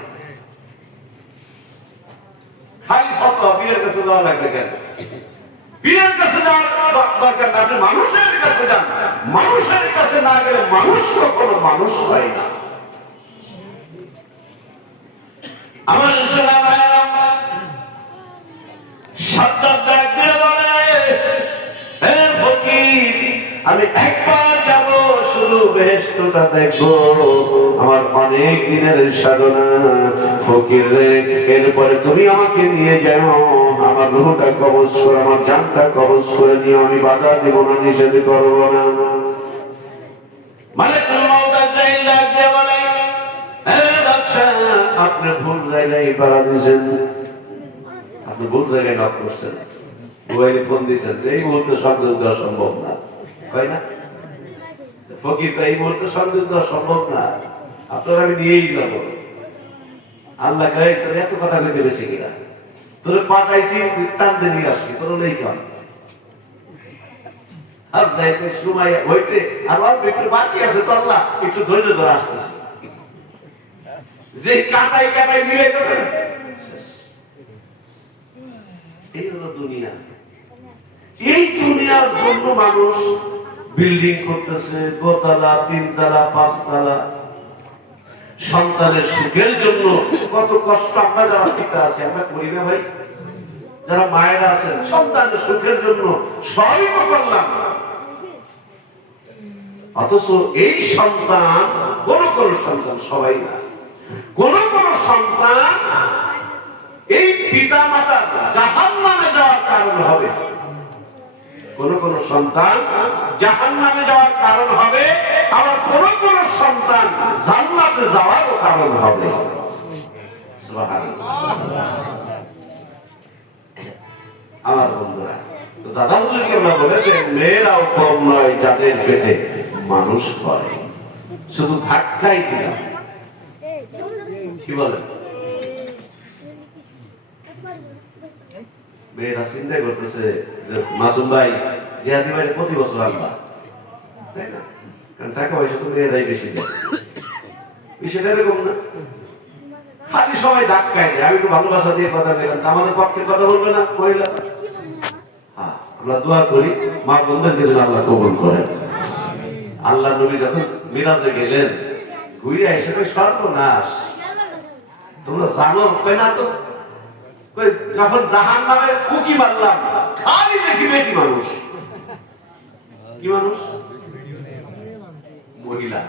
খালি ফতোয়া, পীরের কাছে যাওয়া লাগবে কেন? পীরের কাছে যাওয়ার দরকার না, আপনি মানুষের কাছে যান। মানুষের কাছে না গেলে মানুষ কখনো মানুষ হয় না। আমার সোনা ভাইরা, সাদ্দাত ডাক দিয়ে বলে, হে ফকির, আমি একবার যাব, শুধু বেহেশতটা দেখবো। আমার অনেক দিনের সাধনা। ফকির রে, এরপরে তুমি আমাকে নিয়ে যাও, আমার রূহটা কবজ করে, আমার জানটা কবজ করে নিও। আমি বাধা দিব না, নিষেধ করব না। মালিকুল মউত আজরাইল ডাক দিয়ে বলে, হে বাদশাহ, আপনি ভুল জায়গায় পাড়া দিয়েছেন। আপনি ভুল জায়গায় নক করছেন, মোবাইলে ফোন দিয়েছেন। এই মুহূর্তে সংযোগ দেওয়া সম্ভব না, তাই না? ফকির, এই মুহূর্তে সংযোগ দেওয়া সম্ভব না, আপনার আমি নিয়েই যাব। আল্লাহ কয়, তোর এত কথা কইতে বেশি কিনা? তোর পাঠাইছি, টানতে নিয়ে আসবি, তোর নেই কেন? আজ দায়িত্ব সময় হইতে আর অল্প একটু বাকি আছে, তো আল্লাহ একটু ধৈর্য ধরে আসতেছে। যে কাটাই কাটাই মিলে গেছে। এই হলো দুনিয়া। এই দুনিয়ার জন্য মানুষ বিল্ডিং করতেছে, দোতলা, তিনতলা, পাঁচতলা। সন্তানের সুখের জন্য কত কষ্ট আমরা যারা পিতা আছি আমরা করি না ভাই? যারা মায়েরা আছেন, সন্তানের সুখের জন্য সবই তো করলাম। অথচ এই সন্তান, কোন কোন সন্তান, সবাই না, কোন কোন সন্তান এই পিতা মাতার জাহান্নামে যাওয়ার কারণ হবে। কোন কোন সন্তান জাহান্নামে যাওয়ার কারণ হবে, আবার কোন কোন সন্তান জান্নাতে যাওয়ারও কারণ হবে। সুবহানাল্লাহ। আমার বন্ধুরা, তো দাদা হুজুর কেমন বলেছেন, মেয়েরাও কম নয় যাদের পেটে মানুষ করে, শুধু ধাক্কাই দিলাম। কি বলেন? মেয়েরা চিন্তা করতেছে যে মাসুম ভাই, জিয়াদি ভাই প্রতি বছর আনবা, তাই না? কারণ টাকা পয়সা তো মেয়েরাই বেশি দেয়। বিষয়টা এরকম না, খালি সবাই ধাক্কায় দেয়। আমি একটু ভালোবাসা দিয়ে কথা বললাম, আমাদের পক্ষে কথা বলবে না মহিলা। হ্যাঁ, আমরা দোয়া করি মা বোনদের কিছু আল্লাহ কবুল করেন। আল্লাহ নবী যখন মিরাজে গেলেন, ঘুরে এসে সর্বনাশ। তোমরা জানো না তো, যখন জাহান্নামে উকি মারলাম, খালি দেখি বেটি মানুষ। কি মানুষ? মহিলা।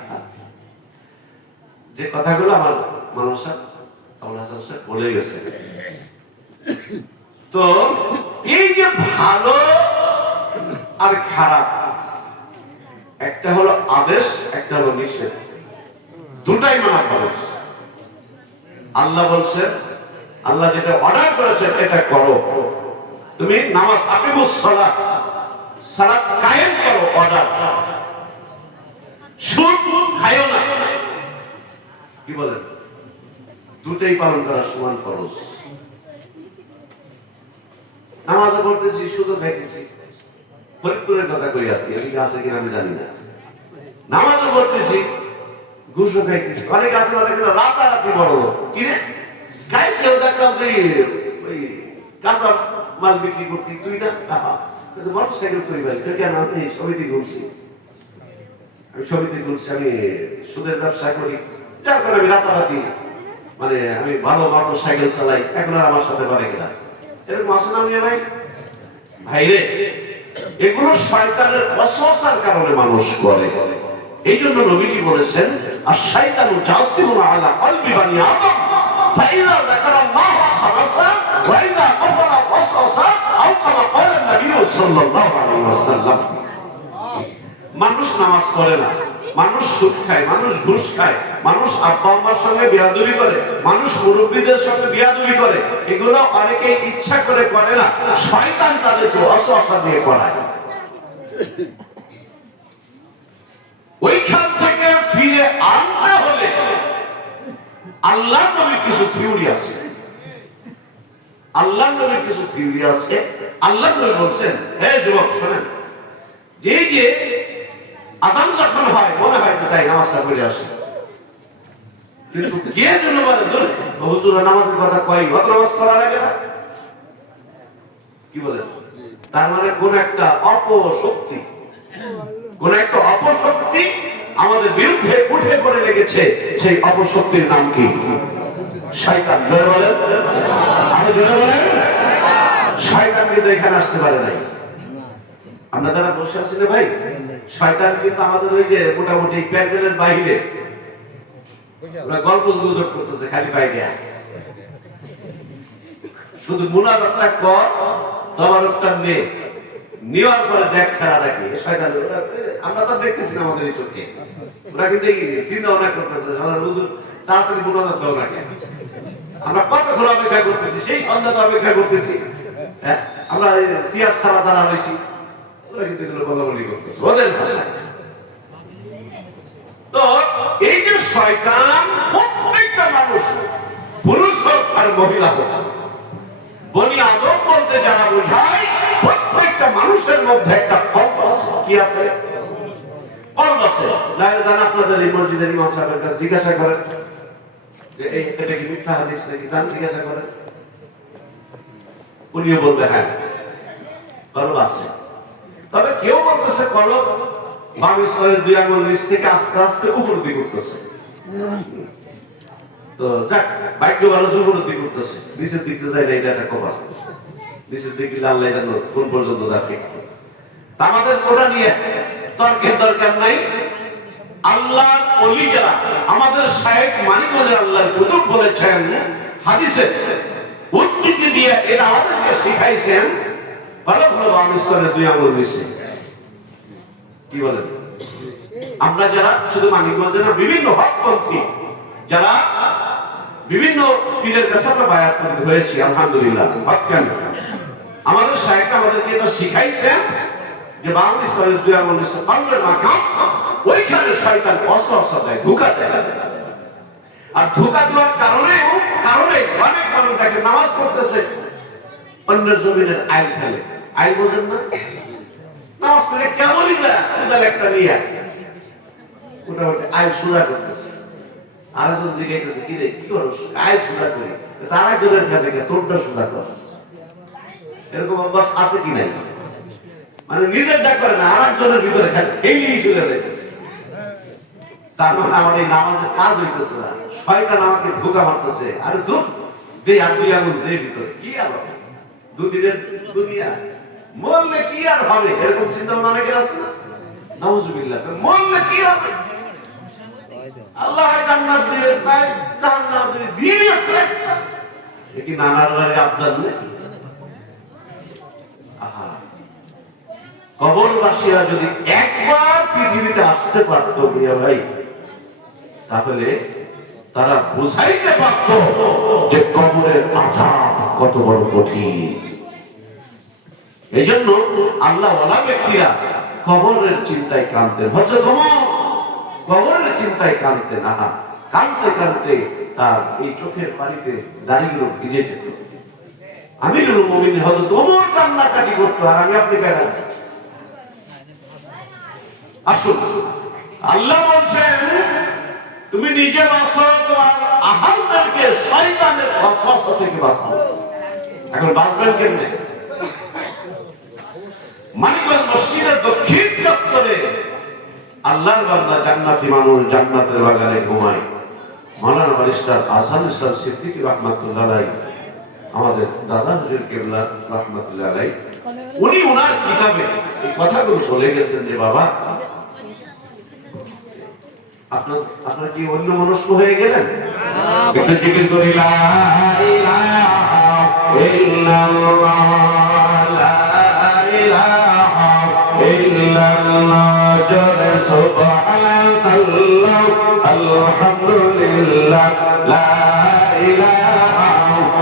যে কথাগুলো আমার মানুষ বলে গেছে। তো এই যে ভালো আর খারাপ, একটা হলো আদেশ, একটা হলো নিষেধ, দুটাই মানা খরচ। আল্লাহ বলছেন, আল্লাহ যেটা অর্ডার করেছেন এটা করো। তুমি নামাজ, আকিমুস সালাত, সালাত কায়েম করো, অর্ডার। সুদ খায়ও না। কি বলেন? দুটাই পালন করা সমান খরচ। নামাজও পড়তেছি, সুদও খাইতেছি। ফরিদপুরের কথা কই আর কি, এদিকে আছে কিনা আমি জানি না। নামাজও পড়তেছি, ঘুষও খাইতেছি। অনেক আছে অনেক রাতারাতি বড় লোক, কি রে খাইতেও দেখলাম তুই ওই কাঁচা মাল বিক্রি করতি, তুই না মোটর সাইকেল পরিবার কেন? আমি সমিতি ঘুরছি, আমি সুদের ব্যবসা করি, যার কারণে আমি রাতারাতি মানে আমি ভালো মোটর সাইকেল চালাই, এখন আর আমার সাথে পারে কিনা এরকম আছে না? ভাই ভাইরে, এগুলো শয়তানের ওয়াসওয়াসার কারণে মানুষ করে। এই জন্য নবীজি বলেছেন, আর শয়তানু জাসিমুন আলা কলবি বানি আদম ফাইযা যাকারাল্লাহু খালাসা ওয়া ইযা গাফালা ওয়াসওয়াসা আও কামা ক্বালা নবী সাল্লাল্লাহু আলাইহি ওয়াসাল্লাম। মানুষ নামাজ পড়ে না, মানুষ সুদ খায়, মানুষ ঘুষ খায়, মানুষ আব্বা আম্মার সঙ্গে বিয়াদবি করে, মানুষ মুরব্বীদের সঙ্গে বিয়াদবি করে, এগুলো অনেকে ইচ্ছা করে করে না, শয়তান তাদেরকে ওয়াসওয়াসা দিয়ে করায়। ওইখান থেকে ফিরে আনতে হলে আল্লাহর নবীর কিছু থিওরি আছে, আল্লাহর নবীর কিছু থিওরি আছে। আল্লাহর নবী বলছেন, হে যুবক শোনেন, যে আযান যখন হয় মনে হয় যে তাই নামাজটা পড়ে আসে, কিন্তু কে যেন বলে হুজুর নামাজের কথা কয়, গত নামাজ পড়ার আগে না, কি বলেন? তার মানে কোন একটা অপশক্তি, কোন একটা অপশক্তি আমাদের বিরুদ্ধে উঠে পড়ে লেগেছে। সেই অপশক্তির নাম কি? শয়তান। জয় বলেন, আমি জয় বলেন। শয়তান কিন্তু এখানে আসতে পারে নাই। আমরা যারা বসে আছি না ভাই, শয়তান কিন্তু আমাদের ওই যে মোটামুটি প্যান্ডেলের বাইরে ওরা গল্প গুজব করতেছে খালি পাই গিয়া, শুধু মুনাজাতটা কর, তবারকটা নে, নেওয়ার পরে দেখ খেলা রাখি। শয়তান আমরা তো দেখতেছি না আমাদের এই চোখে, ওরা কিন্তু চিন্তা ভাবনা করতেছে হুজুর তাড়াতাড়ি মুনাজাত দাও রাখে। আমরা কতক্ষণ অপেক্ষা করতেছি, সেই সন্ধ্যাটা অপেক্ষা করতেছি, হ্যাঁ আমরা সিয়ার ছাড়া দাঁড়া রয়েছি, ওরা কিন্তু এগুলো বলাবলি করতেছে ওদের ভাষায়। তো এই যে শয়তান প্রত্যেকটা মানুষ, পুরুষ হোক আর মহিলা হোক, বনি আদম বলতে যারা বোঝায় প্রত্যেকটা মানুষের মধ্যে একটা কলব আছে। কি আছে? কলব আছে। জান আপনাদের এই মসজিদের ইমাম সাহেবের কাছে জিজ্ঞাসা করেন যে এটা কি মিথ্যা হাদিস নাকি, জান জিজ্ঞাসা করেন, উনিও বলবে হ্যাঁ কলব আছে। তবে কেউ বলতেছে কলব বাম স্তরের 2 আঙ্গুল নিচ থেকে আস্তে আস্তে উপর দিকে উঠতেছে। তো যাক, ভাগ্য ভালো উপর দিকে উঠতেছে, নিচের দিকে যায় না, এটা একটা খবর। নিচের দিকে আল্লাহ জানো কোন পর্যন্ত যাচ্ছে। আমাদের ওটা নিয়ে তর্কের দরকার নাই। আল্লাহ ওলি যারা, আমাদের শায়েখ মানিকগঞ্জ আল্লাহর কুতুব বলেছেন হাদিসে উদ্ধৃতি দিয়ে এরা আমাদেরকে শিখাইছেন ভালো ভালো বাম স্তরের 2 আঙ্গুল নিচে। কি বলেন? আমরা যারা শুধু মানিকগঞ্জে না, বিভিন্ন হকপন্থী যারা বিভিন্ন পীরের কাছে আমরা বায়াত হয়েছি, আলহামদুলিল্লাহ হককান, আমাদের শায়েখ আমাদেরকে এটা শিখাইছেন যে বাম স্তরের 2 আঙ্গুল নিচে কলবের মাকাম, ওইখানে শয়তান ওয়াসওয়াসা দেয়, ধোঁকা দেয়। আর ধোঁকা দেওয়ার কারণে অনেক মানুষ দেখে নামাজ পড়তেছে, অন্যের জমিনের আইল ফেলে। আইল বোঝেন না? নামাজ পড়ে কেমনই যায় কোদাল একটা নিয়ে মোটামুটি আইল সোজা করতেছে। আরেকজন জিজ্ঞাসা কি রে কি করো, আইল সোজা করি, তার একজনের কাছে তোরটা সোজা কর। এরকম অভ্যাস আছে কি নাই? মানে নিজের ডাক করে না, আরেকজনের ভিতরে খেলিয়ে চলে যাইতেছে। তার মানে আমার এই নামাজের কাজ হইতেছে না, শয়তান আমাকে ধোঁকা মারতেছে। আরে দূর দে, আর 2 আঙ্গুল দে ভিতরে, কি আর হবে, 2 দিনের দুনিয়া, মরলে কি আর হবে, এরকম চিন্তা ভাবনা অনেকের আছে না। নাউজুবিল্লাহ, মরলে কি হবে, আল্লাহ জান্নাত দিবে, তাই জাহান্নাম দিবে, দিবে একটা। এ কি নানার বাড়ির আবদার নাকি? আহা, কবরবাসীরা যদি একবার পৃথিবীতে আসতে পারত মিয়া ভাই, তাহলে তারা বুঝাইতে পারত যে কবরের আযাব কত বড় কঠিন। এই জন্য আল্লাহ ওয়ালা ব্যক্তিরা কবরের চিন্তায় কাঁদতেন। হযরত ওমর কবরের চিন্তায় কাঁদতেন। আহা, কাঁদতে কাঁদতে তার এই চোখের পানিতে দাড়িগুলো ভিজে যেত। আমিরুল মুমিনিন হযরত ওমর কান্নাকাটি করতো, আর আমি আপনি কেন? আসুন আল্লাহ বলছেন তুমি নিজে বাঁচো, তোমার আহালদেরকে শয়তানের ওয়াসওয়াসা থেকে বাঁচাও। এখন বাঁচবেন কেমনে? মানিকগঞ্জ মসজিদের দক্ষিণ চত্বরে আল্লাহর বান্দা জান্নাতি মানুষ জান্নাতের বাগানে ঘুমায়। মাওলানা ব্যারিস্টার আহসান ইসলাম সিদ্দিকী রাহমাতুল্লাহ আলাইহি, আমাদের দাদা হুজুর কিবলা রাহমাতুল্লাহ আলাইহি, উনি ওনার কিতাবে এই কথাগুলো বলে গেছেন যে বাবা আপনার কি অন্য মনস্ক হয়ে গেলেন? একটু জিকির করি লা ইলাহা ইল্লাল্লাহ, লা ইলাহা ইল্লাল্লাহ, জোরে সুবহানাল্লাহ, আলহামদুলিল্লাহ, লা ইলাহা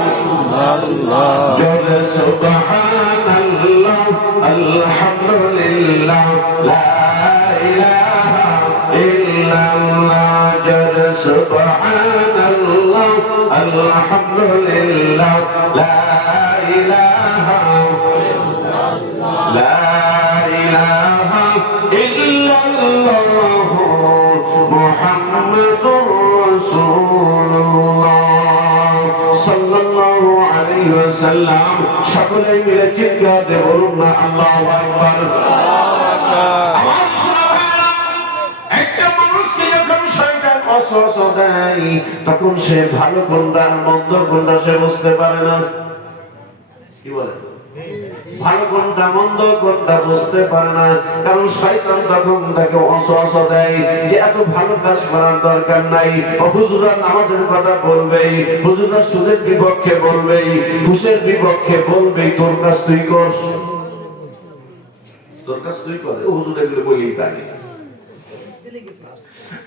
ইল্লাল্লাহ, জোরে সুবহানাল্লাহ, আলহামদুলিল্লাহ, লা ইলাহা ইল্লাল্লাহ, জোরে সুবহানাল্লাহ, আলহামদুলিল্লাহ, লা ইলাহা ইল্লাল্লাহ, লা ইলাহা ইল্লাল্লাহ, মুহাম্মাদুর রাসূলুল্লাহ সাল্লাল্লাহু আলাইহি ওয়াসাল্লাম। সকলে মিলে চিৎকার দিয়ে বলুন না আল্লাহু আকবার। আমার সোনা ভাইরা, একটা মানুষকে যখন শয়তান ওয়াসওয়াসা দেয় তখন সে ভালো কোনটা মন্দ কোনটা সে বুঝতে পারে না। কি বলে? ভালো কোনটা মন্দ কোনটা বুঝতে পারে না, কারণ শয়তান তখন তাকে ওয়াসওয়াসা দেয় যে এত ভালো কাজ করার দরকার নাই। হুজুররা নামাজের কথা বলবে, হুজুররা সুদের বিপক্ষে বলবে, ঘুষের বিপক্ষে বলবে, তোর কাজ তুই কর, তোর কাজ তুই কর, হুজুর এগুলো বলেই থাকে।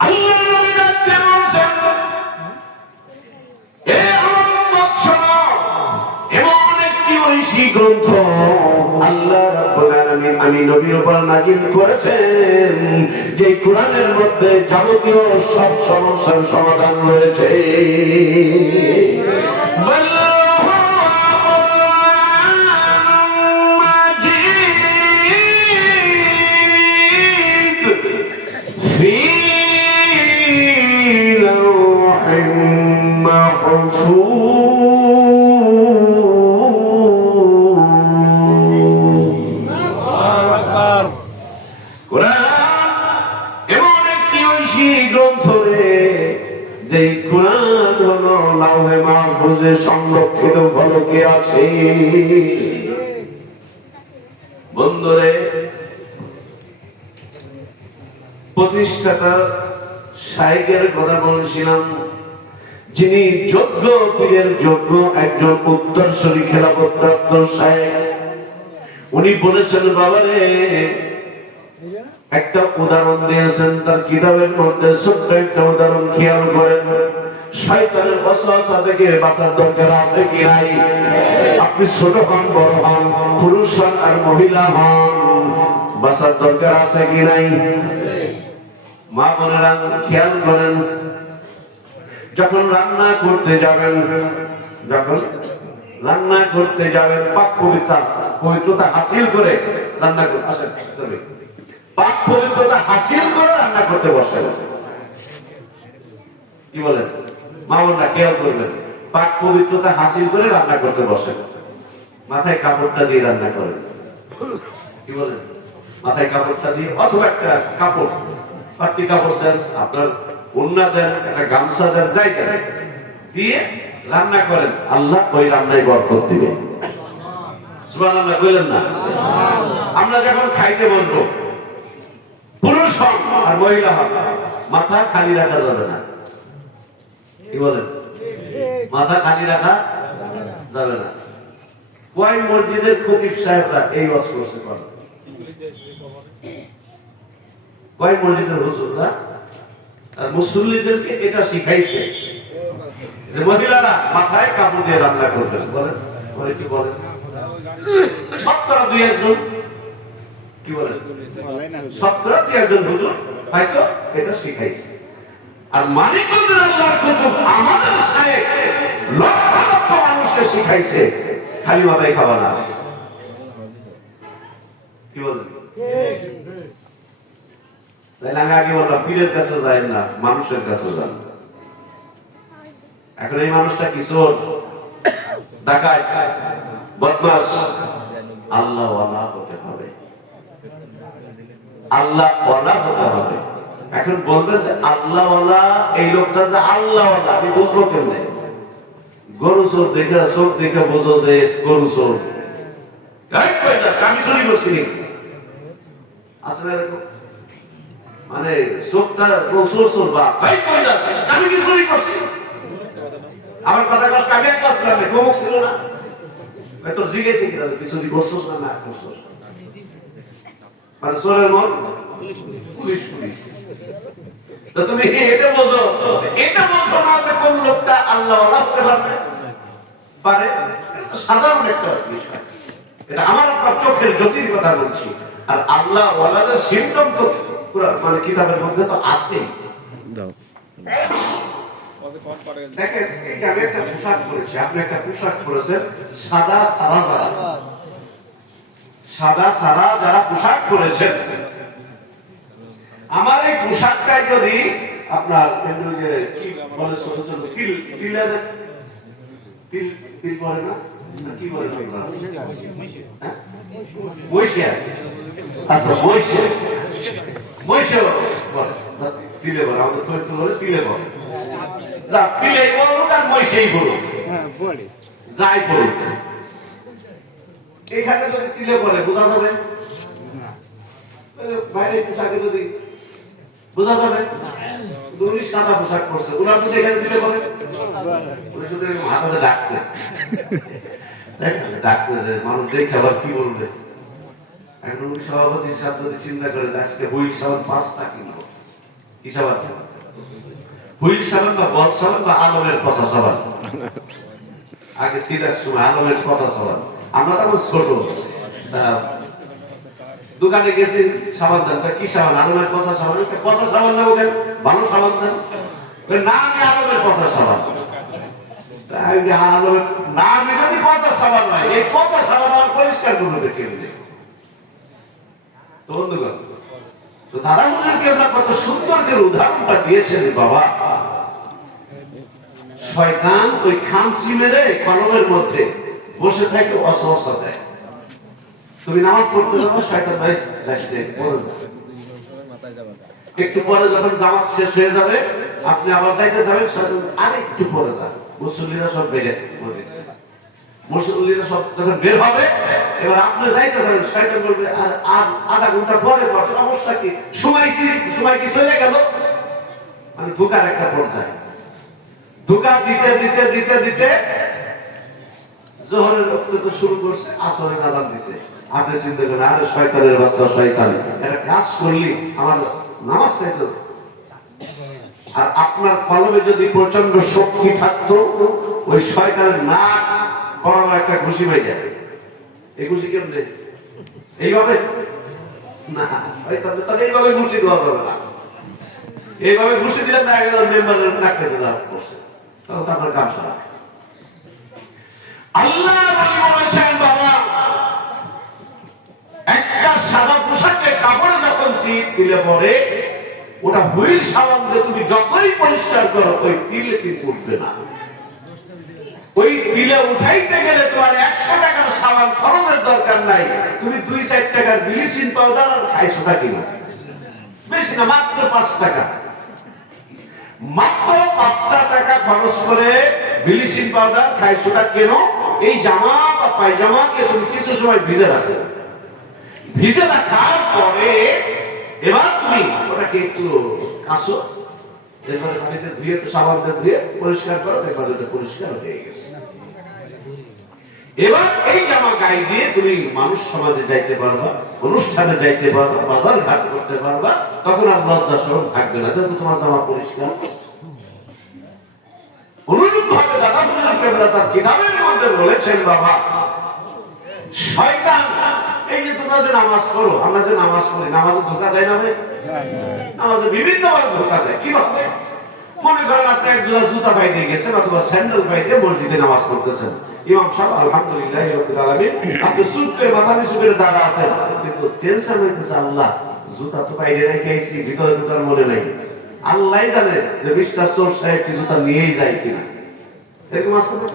আল্লাহ নবী ডাকতে বলছেন, এ আমার উম্মত শোনো, এমন একটি ঐশী গ্রন্থ আল্লাহ রাব্বুল আলামিন আমি নবীর উপর নাযিল করেছেন, যে কোরআনের মধ্যে যাবতীয় সব সমস্যার সমাধান রয়েছে। সংরক্ষিত ফলকে আছে। বন্ধুরে, প্রতিষ্ঠাতা শাইখের কথা বলছিলাম, যিনি যোগ্য পীরের যোগ্য একজন উত্তরসূরি খেলাফত প্রাপ্ত শাইখ, উনি বলেছেন বাবারে একটা উদাহরণ দিয়েছেন তার কিতাবের মধ্যে, ছোট্ট একটা উদাহরণ খেয়াল করেন। শয়তানের ওয়াসওয়াসা থেকে বাঁচার দরকার আছে কি নাই? আপনি ছোট হন বড় হন, পুরুষ হন আর মহিলা হন, বাঁচার দরকার আছে কি নাই? মা বোনেরা খেয়াল করেন, যখন রান্না করতে যাবেন, পাক পবিত্রতা হাসিল করে রান্না করতে আসেন, পাক পবিত্রতা হাসিল করে রান্না করতে বসেন। কি বলেন মা বোনরা? খেয়াল করবেন, পাক পবিত্রতা হাসিল করে রান্না করতে বসেন, মাথায় কাপড়টা দিয়ে রান্না করেন। কি বলেন? মাথায় কাপড়টা দিয়ে, অথবা একটা কাপড়, পাট্টি কাপড় দেন, আপনার ওড়না দেন, একটা গামছা দেন, যাই দেন, দিয়ে রান্না করেন। আল্লাহ ওই রান্নায় বরকত দিবে। সুবহানাল্লাহ বললেন না? আমরা যখন খাইতে বলবো, পুরুষ হন আর মহিলা হন, মাথা খালি রাখা যাবে না। কি বলেন? মাথা খালি রাখা যাবে না। কয় মসজিদের খতিব সাহেবরা এই ওয়াজ করছে? কয় মসজিদের হুজুররা আর মুসল্লিদেরকে এটা শিখাইছে যে মহিলারা মাথায় কাপড় দিয়ে রান্না করবেন? বলেন, বলে কি বলেন? শতকরা 2-1 কি বলেন? শতকরা 2-1 হুজুর হয়তো এটা শিখাইছে। আর মানিকগঞ্জের আল্লাহর কুতুব আমাদের শাইখ লক্ষ লক্ষ মানুষকে শিখাইছে খালি মাথায় খাওয়া না। কি বলেন? তাহলে আমি আগে বললাম পীরের কাছে যাই না, মানুষের কাছে যান। এখন এই মানুষটা কি চোর, ডাকাত, বদমাশ? আল্লাহ ওয়ালা হতে হবে, আল্লাহ ওয়ালা হতে হবে। এখন বলবেন যে আল্লাহ ওয়ালা, এই লোকটা যে আল্লাহ ওয়ালা আমি বুঝবো কেমনে? গরু চোর দেখে, চোর দেখে বোঝো যে গরু চোর। আমি চুরি করছি আসলে এরকম, মানে চোরটা চোর চোর বা আমি কি চুরি করছি? আমার কথা কষ্ট আমি এক কাজ করলাম, কমক ছিল না, তোর জিজ্ঞেস কিনা তুই চুরি করছিস না না করছিস? মানে চোরের মন পুলিশ পুলিশ। তো তুমি এটা বোঝো, এটা বোঝো না যে কোন লোকটা আল্লাহ ওয়ালা হতে পারে। সাধারণ একটা বিষয়, এটা আমার আপনার চোখের জ্যোতির কথা বলছি। আর আল্লাহ ওয়ালাদের সিমটম তো মানে কিতাবের মধ্যে তো আছেই। দেখেন, এই যে আমি একটা পোশাক পরেছি, আপনি একটা পোশাক পরেছেন, সাদা সারা যারা, সাদা সারা যারা পোশাক পরেছেন, আমার এই পোশাকটাই যদি আপনার কি বলে ছোট ছোট তিলের তিল তিল পরে না, কি বলে বৈশিয়া, আচ্ছা বৈশিয়া বৈশিয়া তিলে বলে, আমাদের ফরিদপুর বলে তিলে বলে। যা তিলে বলুক আর বৈশিয়াই বলুক, যাই বলুক, এখানে যদি তিলে বলে বোঝা যাবে? বাইরে পোশাকে যদি বোঝা যাবে? উনি সাদা পোশাক পরছে, ওনার যদি এখানে দিলে বলে উনি শুধু হাতে ডাকবে, ডাকবে যে মানুষ দেখে আবার কি বলবে। এখন উনি সভাপতি হিসাব যদি চিন্তা করে যে আজকে হুইল সাবান 5টা কিনবো, কি সাবান? হুইল সাবান বা বল সাবান বা আলমের পচা সাবান। আগে সিটার সময় আলমের পচা সাবান, আমরা তখন ছোট, দোকানে গেছি সাবান দেন, কি সাবান? আলমের পচা সাবান। পচা সাবান নেবো কেন, ভালো সাবান দেন না, আমি আলমের পচা সাবান। না আমি যদি পচা সাবান নয়, এই পচা সাবান আমার পরিষ্কার করবে কেমনি? তো বন্ধুগণ, তো তারা হুজুরকে আমরা কত সুন্দর করে উদাহরণটা দিয়েছেন বাবা। শয়তান ওই খামচি মেরে কলমের মধ্যে বসে থাকে, অসহসা দেয়। তুমি নামাজ পড়তে যাবো, শয়তান ভাই যাইতে একটু পরে যখন জামাত শেষ হয়ে যাবে, আপনি আবার যাইতে যাবেন, শয়তান আর একটু পরে যান। মুসল্লিরা সব বেড়ে, মুসল্লিরা সব যখন বের হবে, এবার আপনি যাইতে যাবেন, শয়তান বলবে আর আধা ঘন্টা পরে পর, সমস্যা কি? সময় কি চলে গেল? মানে ধোকার একটা পর্যায়ে, ধোকা দিতে দিতে দিতে দিতে জোহরের রক্ত তো শুরু করছে, আসরের আযান দিছে। আপনি চিন্তা করেন, আরে শয়তানের বাচ্চা শয়তান, একটা কাজ করলি আমার নামাজ খাইতো। আর আপনার কলমে যদি প্রচন্ড শক্তি থাকতো, ওই শয়তানের নাক বড় একটা ঘুষি হয়ে যাবে। এই ঘুষি কেমনে? এইভাবে না, তাহলে এইভাবে ঘুষি দেওয়া যাবে না। এইভাবে ঘুষি দিলে না, একজন মেম্বারের নাক পেছে যাওয়া করছে, তখন তো আপনার কাম সারা। আল্লাহ বলেছেন বাবা, একটা সাদা পোশাকে কাপড়ে যখন তিলে পড়ে, ওটা হুইল সাবান দিয়ে তুমি যতই পরিষ্কার করো, ওই তিলে কিন্তু উঠবে না। ওই তিলে উঠাইতে গেলে তোমার 100 টাকার সাবান খরচের দরকার নাই, তুমি 2-4 টাকার ব্লিচিং পাউডার আর 250 কিনা, বেশি না, মাত্র 5 টাকা, মাত্র 5 টাকা খরচ করে ব্লিচিং পাউডার 250 কেন। এই জামা বা পায়জামাকে তুমি কিছু সময় ভিজে রাখো, ভিজে রাখার পরে এবার তুমি ওটাকে একটু কাছো, এরপরে পানিতে ধুয়ে, সাবান দিয়ে ধুয়ে পরিষ্কার করো, এরপরে ওটা পরিষ্কার হয়ে গেছে। এবার এই জামা গায়ে দিয়ে তুমি মানুষ সমাজে যাইতে পারবা, অনুষ্ঠানে যাইতে পারবা, বাজার ঘাট করতে পারবা, তখন আর লজ্জা শরম থাকবে না, যেহেতু তোমার জামা পরিষ্কার। অনুরূপ ভাবে দাদা হুজুর তার কিতাবের মধ্যে বলেছেন বাবা, শয়তান এই যে তোমরা যে নামাজ পড়ো, আমরা যে নামাজ পড়ি, নামাজে ধোঁকা দেয় না ভাই? নামাজে বিভিন্ন ভাবে ধোঁকা দেয়। কিভাবে? মনে করেন আপনি এক জোড়া জুতা পাই দিয়ে গেছেন, অথবা স্যান্ডেল পাই দিয়ে মসজিদে নামাজ পড়তেছেন, ইমাম সাহেব আলহামদুলিল্লাহ রাব্বিল আলামিন, আপনি চুপ করে মাথা নিচু করে দাঁড়া আছেন, কিন্তু টেনশন হইতেছে, আল্লাহ জুতা তো বাইরে রেখে আইছি, ভিতরে জুতার মনে নাই। আল্লাহ জানে যে মিস্টার চোর সাহেব কি জুতা নিয়েই যায় কিনা। এরকম আছে না?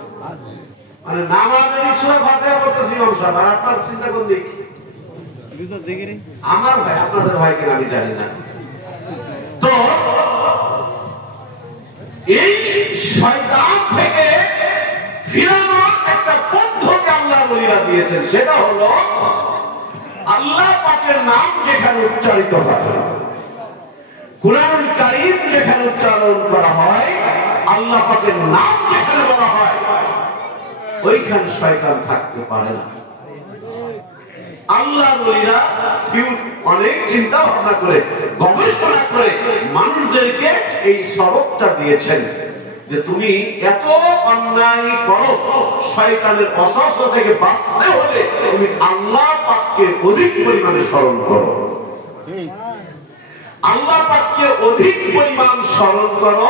মানে নামাজের ঈশ্বর ফাতিহা করতেছি ইমাম সাহেব, আর আপনার চিন্তা কোন দিক? আমার ভাই, আপনাদের ভাই কিনা আমি জানি না। তো এই শয়তান থেকে ফিরানোর একটা পদ্ধতি আল্লাহর ওলিরা দিয়েছেন, সেটা হলো আল্লাহ পাকের নাম যেখানে উচ্চারিত হয়, কুরআনুল কারীম যেখানে উচ্চারণ করা হয়, আল্লাহ পাকের নাম যেখানে বলা হয়, ওইখানে শয়তান থাকতে পারে না। আল্লাহর ওলিরা অনেক চিন্তা ভাবনা করে গবেষণা করে মানুষদেরকে এই সবকটা দিয়েছেন যে তুমি এত অন্যায় করো, শয়তানের অসহ্য থেকে বাঁচতে হলে তুমি আল্লাহ পাককে অধিক পরিমাণে স্মরণ করো। আল্লাহ পাককে অধিক পরিমাণ স্মরণ করো।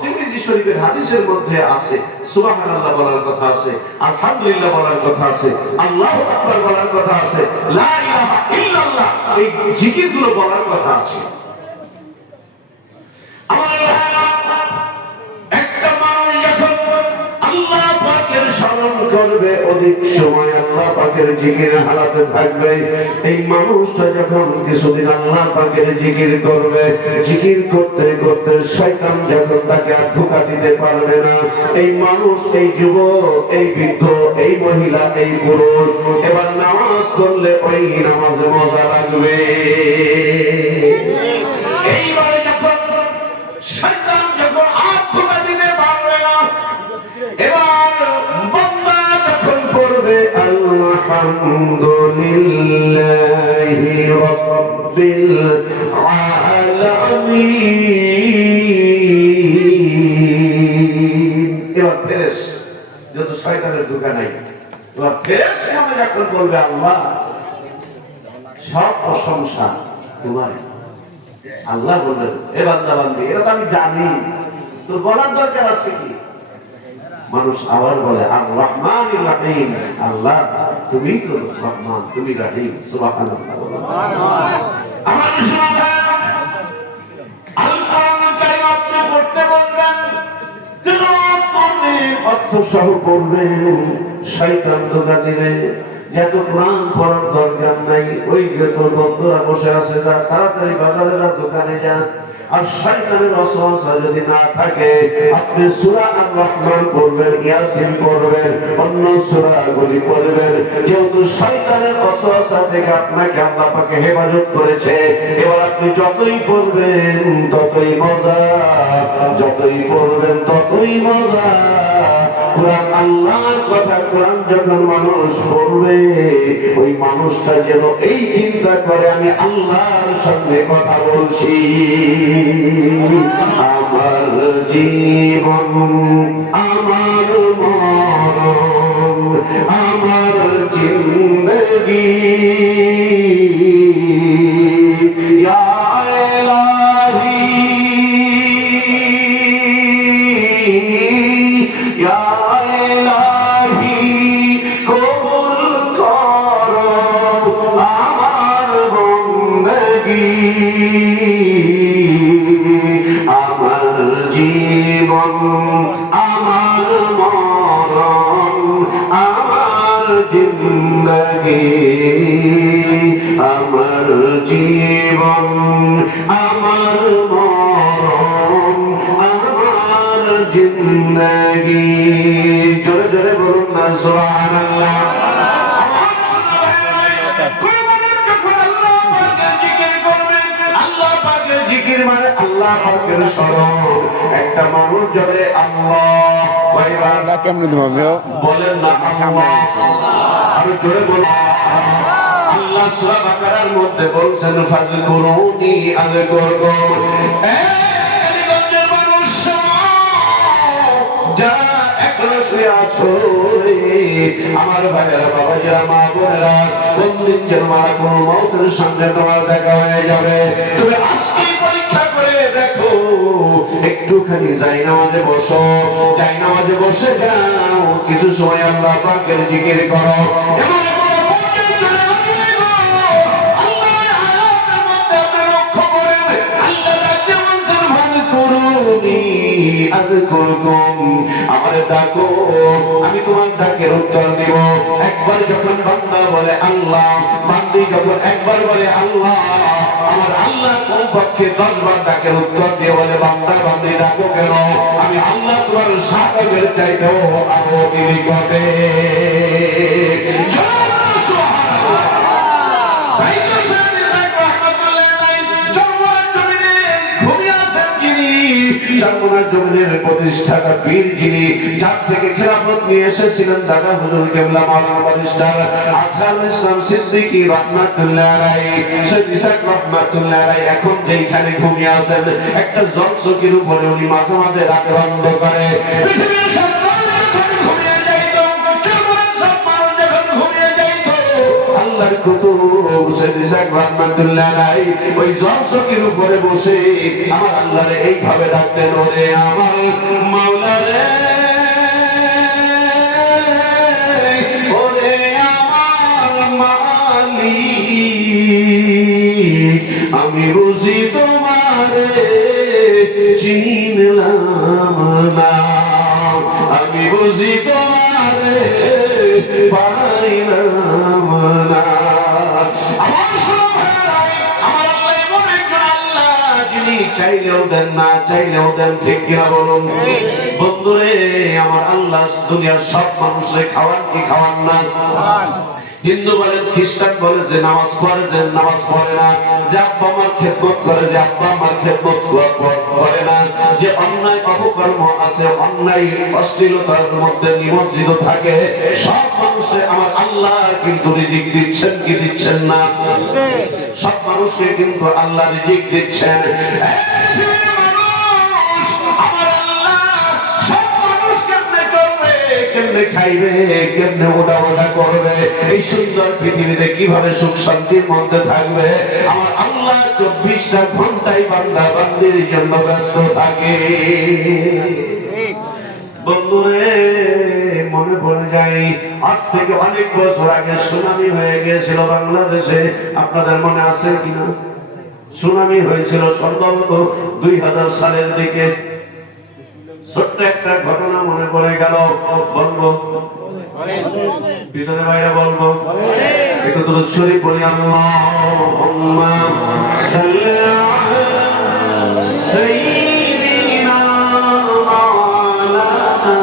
তিরমিজি শরীফের হাদিসের মধ্যে আছে সুবহানাল্লাহ বলার কথা আছে, আলহামদুলিল্লাহ বলার কথা আছে, আল্লাহু আকবার বলার কথা আছে, লা ইলাহা ইল্লাল্লাহ এই জিকিরগুলো বলার কথা আছে। একটা মানুষ যখন আল্লাহ পাকের স্মরণ করবে, অধিক সময় আল্লাহ পাকের জিকির হালাতে থাকবে, এই মানুষটা যখন কিছুদিন আল্লাহ পাকের জিকির করবে, জিকির করতে করতে শয়তান যখন তাকে আর ধোঁকা দিতে পারবে না, এই মানুষ, এই যুবক, এই বৃদ্ধ, এই মহিলা, এই পুরুষ এবার নামাজ পড়লে ওই নামাজে মজা লাগবে। এইবার যখন শয়তান যখন আর ধোঁকা দিতে পারবে না, এবার বান্দা যখন পড়বে আলহামদুলিল্লাহি রাব্বিল আলামিন, এবার ফেরেশ যত শয়তানের ধোঁকা নাই, এবার ফেরেশ নামে যখন বলবে আল্লাহ সব প্রশংসা তোমার। আল্লাহ বললেন এ বান্দা বান্দি, এটা তো আমি জানি, তোর বলার দরকার আছে কি? মানুষ আবার বলে আর রহমানির রহিম, আল্লাহ তুমি তো রহমান, তুমি রহিম। সুবহানাল্লাহ। আমার আল-কুরআনুল কারীম আপনি পড়তে বলবেন, তিলাওয়াত করবেন, অর্থ সহ পড়বেন, শয়তান ধোঁকা দিবে। যত কোরআন পড়ার দরকার নাই, ওই যে তোর বন্ধুরা বসে আছে, যা তাড়াতাড়ি বাজারে যা, দোকানে যা। আর শয়তানের ওয়াসওয়াসা যদি না থাকে, আপনি সূরা আর-রহমান পড়বেন, ইয়াসিন পড়বেন, অন্য সূরাগুলি পড়বেন। যেহেতু শয়তানের ওয়াসওয়াসা থেকে আপনাকে আল্লাহ পাক হেফাজত করেছে, এবার আপনি যতই পড়বেন ততই মজা, যতই পড়বেন ততই মজা। কোরআন আল্লাহর কথা, কোরআন যখন মানুষ পড়বে, ওই মানুষটা যেন এই চিন্তা করে আমি আল্লাহর সঙ্গে কথা বলছি। আমার জীবন, আমার মরণ, আমার জিন্দগি, ইয়া ইলাহি, ইয়া ইলাহি কবুল করো আমার বন্দগি। আমার জীবন, আমার মরণ, আমার জিন্দগি, আমার জীবন, আমার মরণ, আমার জিন্দগি। জোরে জোরে বলুন না সুবহানাল্লাহ। মানে আল্লাহ পাকের স্মরণ। একটা মানুষ যাবে আল্লাহ কেমন বলেন না, আমি জোরে বল। আল্লাহ সূরা বাকারার মধ্যে বলছেন ফাযকুরুনি আযকুরকুম। মানুষ যারা এখনো শুয়ে আছো, আমার ভাইয়েরা, বাবাজিরা, মা বোনেরা, কোনদিন যেন মালাকুল মউতের সঙ্গে তোমার দেখা হয়ে যাবে। তুমি আজকে পরীক্ষা করে দেখো, একটুখানি জায়নামাজে বসো, জায়নামাজে বসে যাও, কিছু সময় আল্লাহ পাকের জিকির করো। এমন আযকুরকুম, আমারে ডাকো আমি তোমার ডাকের উত্তর দেব। একবার যখন বান্দা বলে আল্লাহ, বান্দি যখন একবার বলে আল্লাহ, আমার আল্লাহ কমপক্ষে 10 বার ডাকের উত্তর দিয়ে বলে বান্দা বান্দি ডাকো কেন, আমি আল্লাহ তোমার সাহায্যের চাইতেও আরো নিকটে। প্রতিষ্ঠাতা পীর যিনি, যার থেকে খেলাফত নিয়ে এসেছিলেন দাদা হুজুর কেবলা মাওলানা ব্যারিস্টার আজহারুল ইসলাম সিদ্দিকী রাহমাতুল্লাহ আলাইহি, সৈয়দ ইসহাক রাহমাতুল্লাহ আলাইহি এখন যেখানে ঘুমিয়ে আছেন, একটা জলচকির উপরে উনি মাঝে মাঝে রাতে বন্ধ করে পৃথিবীর সব মানুষ যখন ঘুমিয়ে যাইত, জীবনের সব মানুষ যখন ঘুমিয়ে যাইত, আল্লাহর কুতুব সৈয়দ ইসহাক রাহমাতুল্লাহ আলাইহি ওই জলচকির উপরে বসে আমার আল্লাহরে এইভাবে ডাকতেন, ওরে আমার মাওলা রে, ওরে আমার মালিক, আমি বুঝি তোমারে চিনলাম না, আমি বুঝি তোমারে পাইলাম না। চাইলেও দেন না চাইলেও দেন, ঠিক কিনা বলুন বন্ধুরে? আমার আল্লাহ দুনিয়ার সব মানুষরে খাওয়ান কি খাওয়ান না? হিন্দু বলেন, খ্রিস্টান বলে যে নামাজ পড়ে যে নামাজ পড়ে না, যে আব্বা আমার খেদমত করে যে আব্বা আমার খেদমত করে না, যে অন্যায় অপকর্ম আছে, অন্যায় অশ্লীলতার মধ্যে নিমজ্জিত থাকে, সব মানুষে আমার আল্লাহ কিন্তু রিজিক দিচ্ছেন কি দিচ্ছেন না? সব মানুষকে কিন্তু আল্লাহ রিজিক দিচ্ছেন। কেমনে খাইবে, কেমনে ওঠা বসা করবে, এই সুন্দর পৃথিবীতে কিভাবে সুখ শান্তির মধ্যে থাকবে, আমার আল্লাহ 24টা ঘন্টায় বান্দা বান্দির জন্য ব্যস্ত থাকে। বন্ধুরে মনে পড়ে যায়, আজ থেকে অনেক বছর আগে সুনামি হয়ে গিয়েছিল বাংলাদেশে, আপনাদের মনে আছে কিনা? সুনামি হয়েছিল সম্ভবত 2000 সালের দিকে। ছোট্ট একটা ঘটনা মনে পড়ে গেল, বলবো পিছনে বাইরে বলবো, একটু দরুদ শরীফ বলি। আল্লাহুম্মা সাল্লি আলা সাইয়্যিদিনা মাওলানা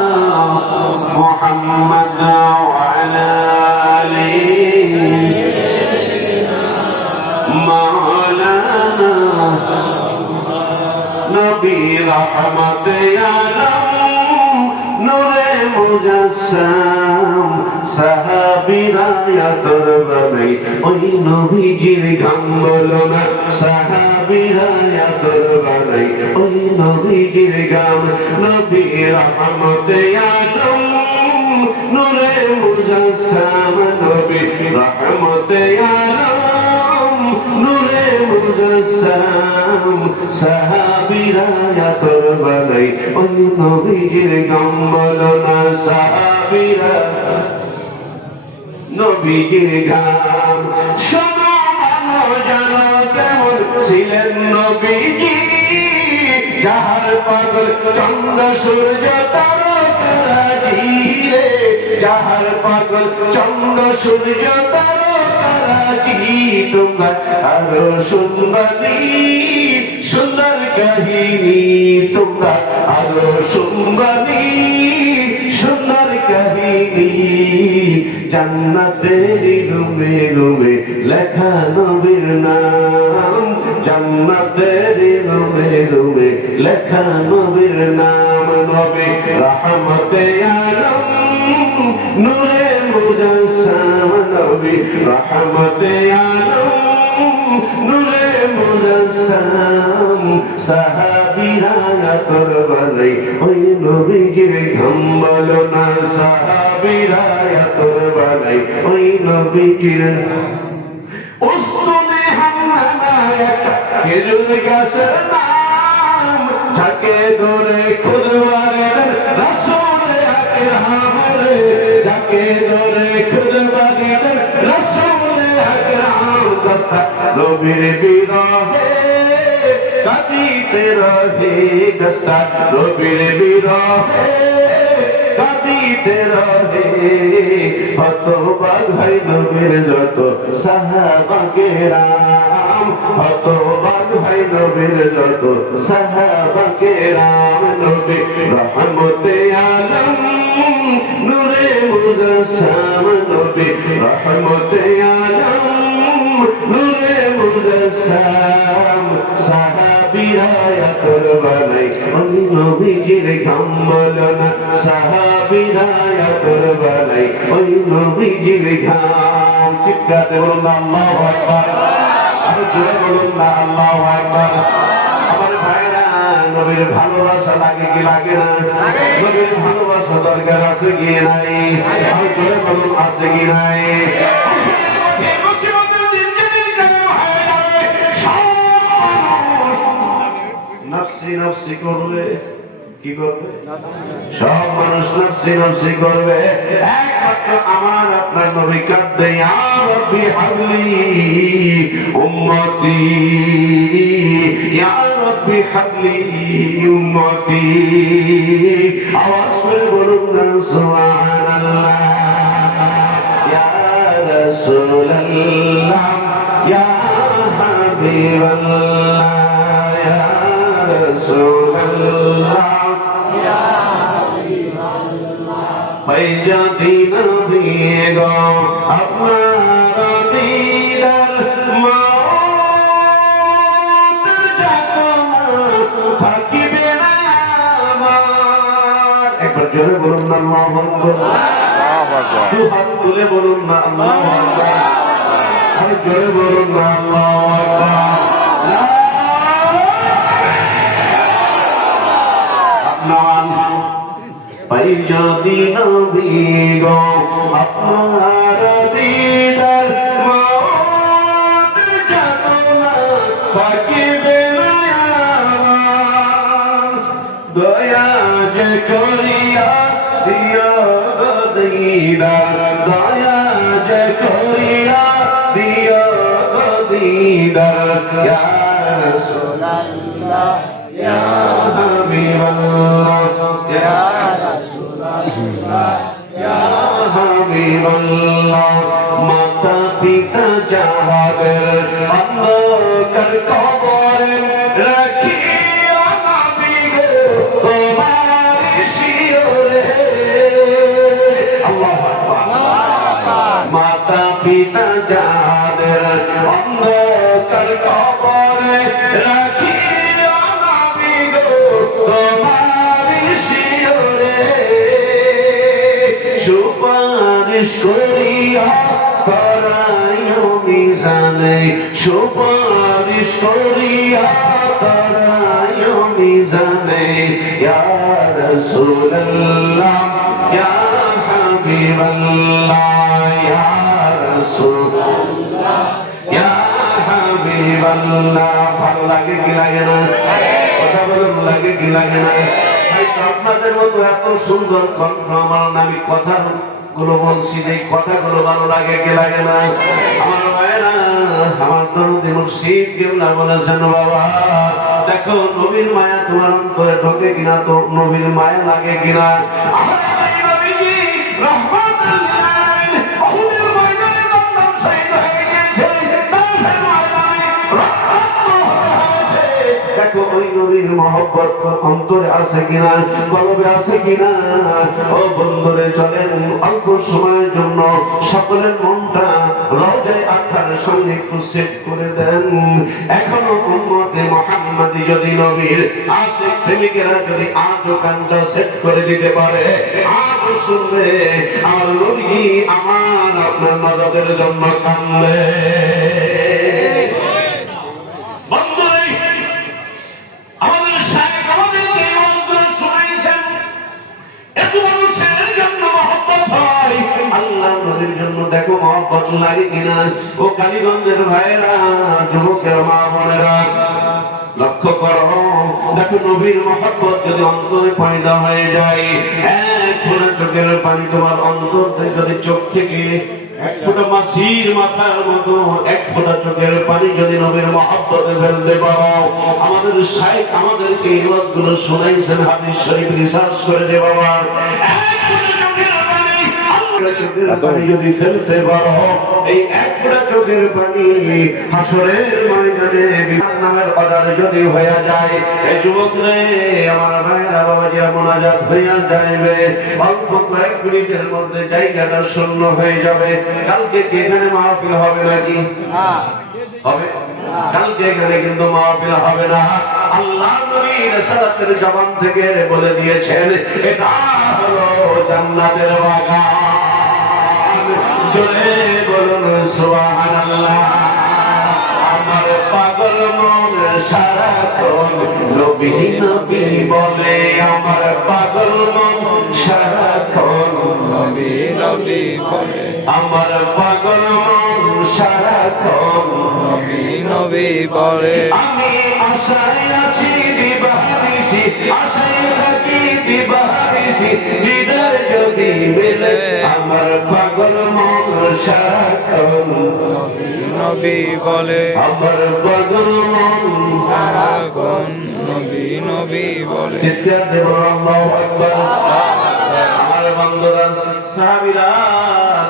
মুহাম্মাদ ওয়া আলা আলিহি মাওলানা নবী রহমতে আলম নূরে মুজাসসাম সাহাবীরা ইয়াতর বানাই ওই নবীজির গান বলো না, সাহাবীরা ইয়াতর বানাই ওই নবীজির গান। নবী রহমতে আলম নূরে মুজাসসাম, নবী রহমতে আলম নূরে মুজাসসাম সাহাবীরা ইয়াতর বানাই ওই নবীজির গান বলো না, সাহাবীরা নবীজির গান। শোনো মানো জানো কেমন ছিলেন নবীজি, যাহার পাগল চন্দ্র সূর্য তারকারাজি রে, যাহার পাগল চন্দ্র সূর্য তারকারাজি। তোমরা আরো শুনবানি সুন্দর কাহিনী, তোমরা আরো শুনবানি সুন্দর কাহিনী। জান্নাতের রুমে রুমে লেখা নবীর নাম, জান্নাতের রুমে রুমে লেখা নবীর নাম। নবী রহমতে আলম নূরে মুজাসসাম, নবী রহমতে আলম নূরে মুজাসসাম সাহাবীরা ইয়াতর বানাই ওই নবীজির গান বলো না, সাহাবীরা ইয়াতর বানাই ওই নবীজির। উস্তুনে হামনা একটা খেজুর গাছের নাম, যাকে ধরে খুদবারে রাসূল আকরাম রে, যাকে ধরে খুদবারে রাসূল আকরাম। নবীর বিরহে কাঁদি কাঁদিতে রহে দস্তা নবীর বিরহে কাঁদিতে রহে হতবাক হয় নবীর যত সাহাবা কেরাম হতবাক হয় নবীর যত সাহাবা কেরাম নবী রহমতে আলম নূরে মুজাসসাম নবী রহমতে আলম নূরে মুজাসসাম সাহাবীরা আতর বানাই ওই নবীজির ঘাম বলো না সাহাবীরা আতর বানাই ওই নবীজির ঘাম চিৎকারে বলুন না আল্লাহু আকবার আর জোরে বলুন না আল্লাহু আকবার আমার ভাইরা নবীর ভালোবাসা লাগে কি লাগে না নবীর ভালোবাসা দরকার আছে কি নাই আর জোরে বলুন আছে কি নাই নফসি নফসি করবে কি করবে সব মানুষ নফসি নফসি করবে একমাত্র আমার আপনার নবী কাঁদবে ইয়া রাব্বি হাবলি উম্মতি ইয়া রাব্বি হাবলি উম্মতি আওয়াজ করে বলুন না সুবহানাল্লাহ ইয়া রাসূলুল্লাহ ইয়া হাবিবাল্লাহ যদি নবী গো আপনার দিদার মওত যাতনা থাকিবে না আমার একবার জোরে বলুন না আল্লাহু আকবার আল্লাহু আকবার দুহাত তুলে বলুন না আল্লাহু আকবার আর জোরে বলুন না আল্লাহু আকবার পাই যদি নবী গো আপনার দিদার মওত যাতনা থাকিবে না আমার দয়া যে করিয়া দিও দিদার দয়া যে করিয়া দিও দিদার ইয়া রাসূলুল্লাহ ইয়া হাবিবাল্লাহ ইয়া মাতা পিতা যাহাদের অন্ধকার কবরে রাখিয়া নবী গো তোমার শিয়রে আল্লাহু আকবার মাতা পিতা যাহাদের অন্ধকার কবরে রাখিয়া নবী গো তোমার শিয়রে সুপারিশ করিয়া করাইও মিজানে সুপারিশ করিয়া করাইও মিজানে ইয়া রাসূলুল্লাহ ইয়া হাবিবাল্লাহ ইয়া রাসূলুল্লাহ ইয়া হাবিবাল্লাহ ভালো লাগে কি লাগে না কথা বলুন লাগে কি লাগে না আপনাদের মতো এত সুন্দর কণ্ঠ আমার আমি কথা গুলো বলছি এই কথাগুলো ভালো লাগে কি লাগে না আমার ভাইরা আমার দরদি মুর্শিদ কেবলা বলেছেন বাবা দেখো নবীর মায়া তোমার অন্তরে ঢোকে কিনা তো নবীর মায়া লাগে কিনা আমার নবীজি রহমাতুল লিল আলামিন ওহুদের ময়দানে দমদম শহীদ হয়ে গেছে তাহের ময়দানে রহমত হয়েছে দেখো ওই নবীর মহব্বত অন্তরে আছে কিনা কলবে আছে কিনা ও বন্ধুরে চলেন অল্প সময়ের জন্য সকলের মনটা রওজায়ে আতহারের সঙ্গে একটু সেট করে দেন এখনো উম্মতে মুহাম্মাদি যদি নবীর আশিক প্রেমিকেরা যদি আজও কানটা সেট করে দিতে পারে আজও শুনবে আমার নবী আমার আপনার মদদের জন্য কান্দে দেখো মহব্বত লাগে কিনা ও কালীগঞ্জের ভাইরা যুবকের মা বোনেরা লক্ষ্য করো দেখো নবীর মহব্বত যদি অন্তরে পয়দা হয়ে যায় এক ফোঁটা চোখের পানি তোমার অন্তর থেকে যদি চোখ থেকে এক ফোঁটা মাসির মাথার মতো এক ফোঁটা চোখের পানি যদি নবীর মহব্বতে ফেলতে পারো, আমাদের শাইখ আমাদেরকে এই ওয়াজগুলো শোনাইছেন, হাদিস শরীফ রিসার্চ করে যে বাবা যদি ফেলতে পারো, এই এক ফোঁটা চোখের পানি হাসরের ময়দানে নামের অর্ডার যদি হয়ে যায়, এই যুবক রে আমার ভাইরা বাবাজিরা মোনাজাত হইয়া যাইবে, অল্প কয়েক মিনিটের মধ্যে জায়গাটা শূন্য হয়ে যাবে। কালকে কি এখানে মাহফিল হবে নাকি? হবে। কালকে এখানে কিন্তু মাহফিল হবে না। আল্লাহ নবী রাসূলের জবান থেকে বলে দিয়েছেন, এটা হলো জান্নাতের বাগান। জোরে বলুন সুবহানাল্লাহ। আমার পাগল মন সারাক্ষণ নবী নবী বলে, আমার পাগল মন সারাক্ষণ নবী নবী বলে, আমার পাগল মন সারাক্ষণ নবী নবী বলে। আমি আশায় আছি দিবানিশি, আশায় থাকি দিবানিশি, দিদার যদি মিলে, আমার পাগল মন সারাক্ষণ নবী নবী বলে, আমার পাগল মন সারাক্ষণ নবী নবী বলে। চিৎকার দেব আল্লাহু আকবার। আমার বন্ধুরা সাহাবীরা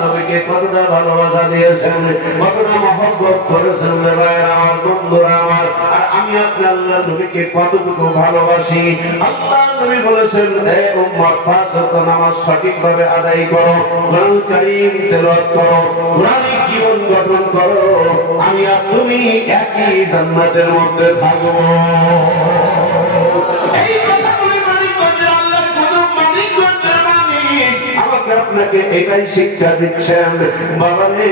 নবীকে কতটা ভালোবাসা দিয়েছেন, কতটা মহব্বত করেছেন রে ভাইরা আমার, বন্ধুরা আমার। আর আমি আপনি আল্লাহ নবীকে কতটুকু ভালোবাসি। আল্লাহ নবী বলেছেন, হে উম্মত, পাঁচ ওয়াক্ত নামাজ সঠিকভাবে আদায় করো, কোরআন কারীম তেলাওয়াত করো, কোরআনিক জীবন গঠন করো, আমি আর তুমি একই জান্নাতের মধ্যে থাকবো। এই কথাগুলি মানিকগঞ্জের আল্লাহ কোন মানিকগঞ্জের মালিক আমাকে আপনাকে এটাই শিক্ষা দিচ্ছেন। বাবা রে,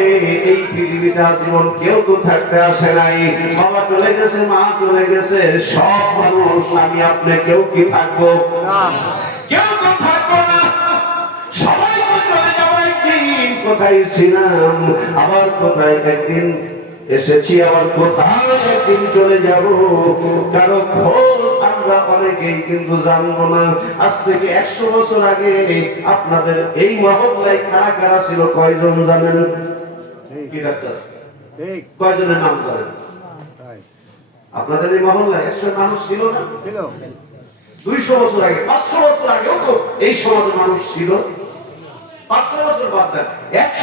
এই পৃথিবীতে আজীবন কেউ তো থাকতে আসে নাই। বাবা চলে গেছে, মা চলে গেছে, সব মানুষ, আমি আপনি কেউ কি থাকবো না? কেউ তো থাকবো না, সবাই তো চলে যাবো একদিন। কোথায় ছিলাম, আবার কোথায় একদিন এসেছি, আবার কোথায় একদিন চলে যাব, কারো খোঁজ আমরা অনেকেই কিন্তু জানবো না। আজ থেকে 100 বছর আগে আপনাদের এই মহল্লায় কারা কারা ছিল কয়জন জানেন? কি ডাক্তার, কয়জনের নাম জানেন? আপনাদের এই মহল্লায় 100 মানুষ ছিল না? 200 বছর আগে, 500 বছর আগেও তো এই সমাজে মানুষ ছিল। 500 বছর বাদ দেন,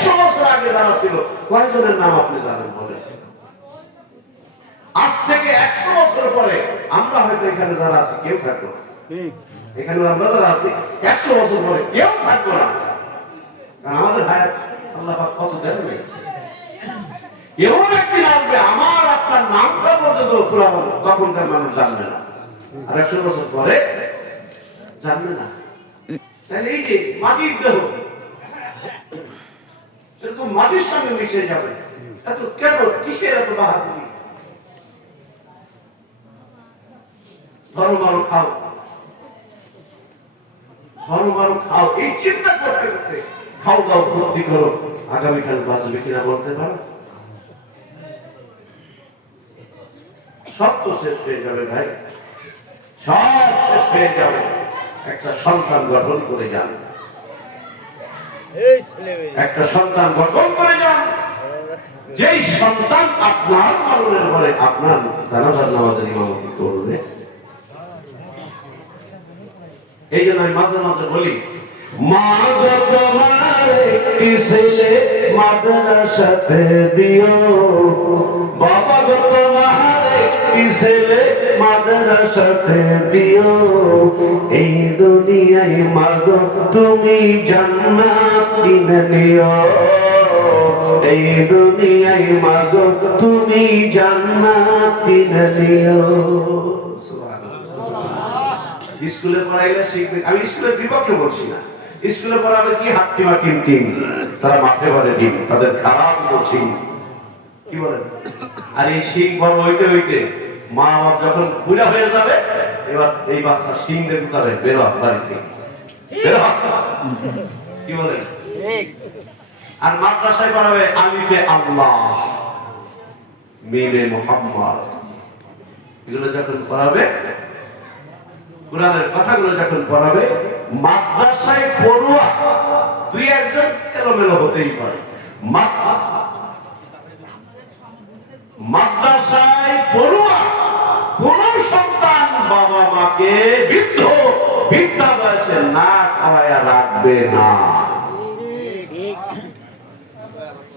100 বছর আগে যারা ছিল কয়জনের নাম আপনি জানেন বলেন? আজ থেকে 100 বছর পরে আমরা হয়তো এখানে যারা আছি কেউ থাকবো না। এখানে আমরা যারা আছি 100 বছর পরে কেউ থাকবো না, কারণ আমাদের হায়াত আল্লাহ পাক কত দেন নাই। এমন একদিন আসবে আমার আপনার নামটা পর্যন্ত পুরা তখনকার মানুষ জানবে না, আর 100 বছর পরে জানবে না। তাহলে এই যে মাটির দেহ, এরকম মাটির সঙ্গে মিশে যাবে, এত কেন, কিসের এত বাহাদুরি? ধরো মারো খাও, ধরো মারো খাও, এই চিন্তা করতে করতে খাও দাও ফুর্তি করো, আগামীকাল বাঁচবে কিনা বলতে পারো? সব তো শেষ হয়ে যাবে ভাই, সব শেষ হয়ে যাবে। একটা সন্তান গঠন করে যান, একটা সন্তান গঠন করে যান, যেই সন্তান আপনার মরণের পরে আপনার জানাজার নামাজের ইমামতি করবে। এই জন্য আমি মাঝে মাঝে বলি, মা গো তোমার একটি ছেলে মাদ্রাসাতে দিও, বাবা গো তোমার একটি ছেলে মাদ্রাসাতে দিও, এই দুনিয়ায় মা গো তুমি জান্নাত কিনে নিও, এই দুনিয়ায় মা গো তুমি জান্নাত কিনে নিও। স্কুলে পড়াইলে শিখবে, আমি স্কুলের বিপক্ষে বলছি না, স্কুলে পড়াবে কি হাট্টিমা টিম টিম, তারা মাঠে বলে টিম, তাদের খারাপ করছি কি বলেন। আর এই শিং বড় হইতে হইতে মা বাপ যখন বুড়া হয়ে যাবে, এবার এই বাচ্চা শিং দিয়ে উঠাবে, বের হ বাড়িতে, বের হ, কি বলেন। আর মাদ্রাসায় পড়াবে আলিফে আল্লাহ মিলে মুহাম্মদ, এগুলো যখন পড়াবে, কোরআনের কথাগুলো যখন পড়াবে, মাদ্রাসায় পড়ুয়া দুই একজন এলোমেলো হতেই পারে, মাদ্রাসায় পড়ুয়া কোন সন্তান বাবা মাকে বৃদ্ধা বয়সে না খাওয়াইয়া রাখবে না।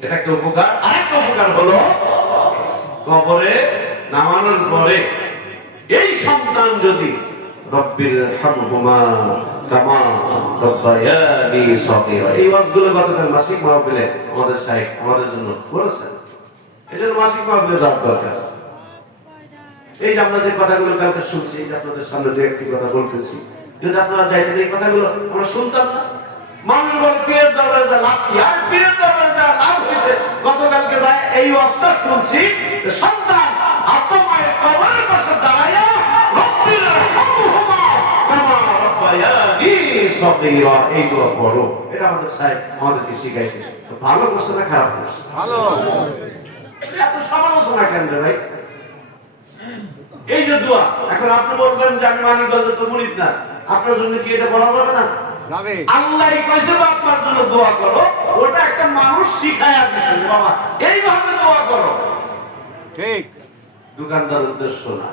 এটা একটা উপকার। আরেকটা উপকার হলো কবরে নামানোর পরে এই সন্তান যদি রব্বির হামহুমা কামা রব্বায়ানি সগীরা, এই ওয়াজগুলো গতকাল মাসিক মাহফিলে আমাদের শাইখ আমাদের জন্য করেছেন। এই জন্য মাসিক মাহফিলে যাওয়ার দরকার। এই যে আমরা যে কথাগুলো কালকে শুনছি, এই যে আপনাদের সামনে যে একটি কথা বলতেছি, যদি আপনারা চাইতেন এই কথাগুলো আমরা শুনতাম না। মানুষ বলে পীরের দরবারে যা লাভ কি, আর পীরের দরবারে যা লাভ হয়েছে গতকালকে যায় এই ওয়াজটা শুনছি, সন্তান আপনার মায়ের কবরের পাশে দাঁড়াইয়া রব্বির হামহুমা কামা রব্বায়ানি সগীরা এই দোয়া পড়ো। এটা আমাদের সাহেব আমাদেরকে শিখাইছে। ভালো করছে না খারাপ করছে? ভালো। এত সমালোচনা কেন রে ভাই? এই যে দোয়া, এখন আপনি বলবেন যে আমি মানিকগঞ্জের তো মুরিদ না, আপনার জন্য কি এটা বলা যাবে না? আল্লাহ কইছে আপনার জন্য দোয়া করো, ওটা একটা মানুষ শিখায়া দিছে বাবা এইভাবে দোয়া করো। ঠিক। দোকানদার উদ্দেশ্য না,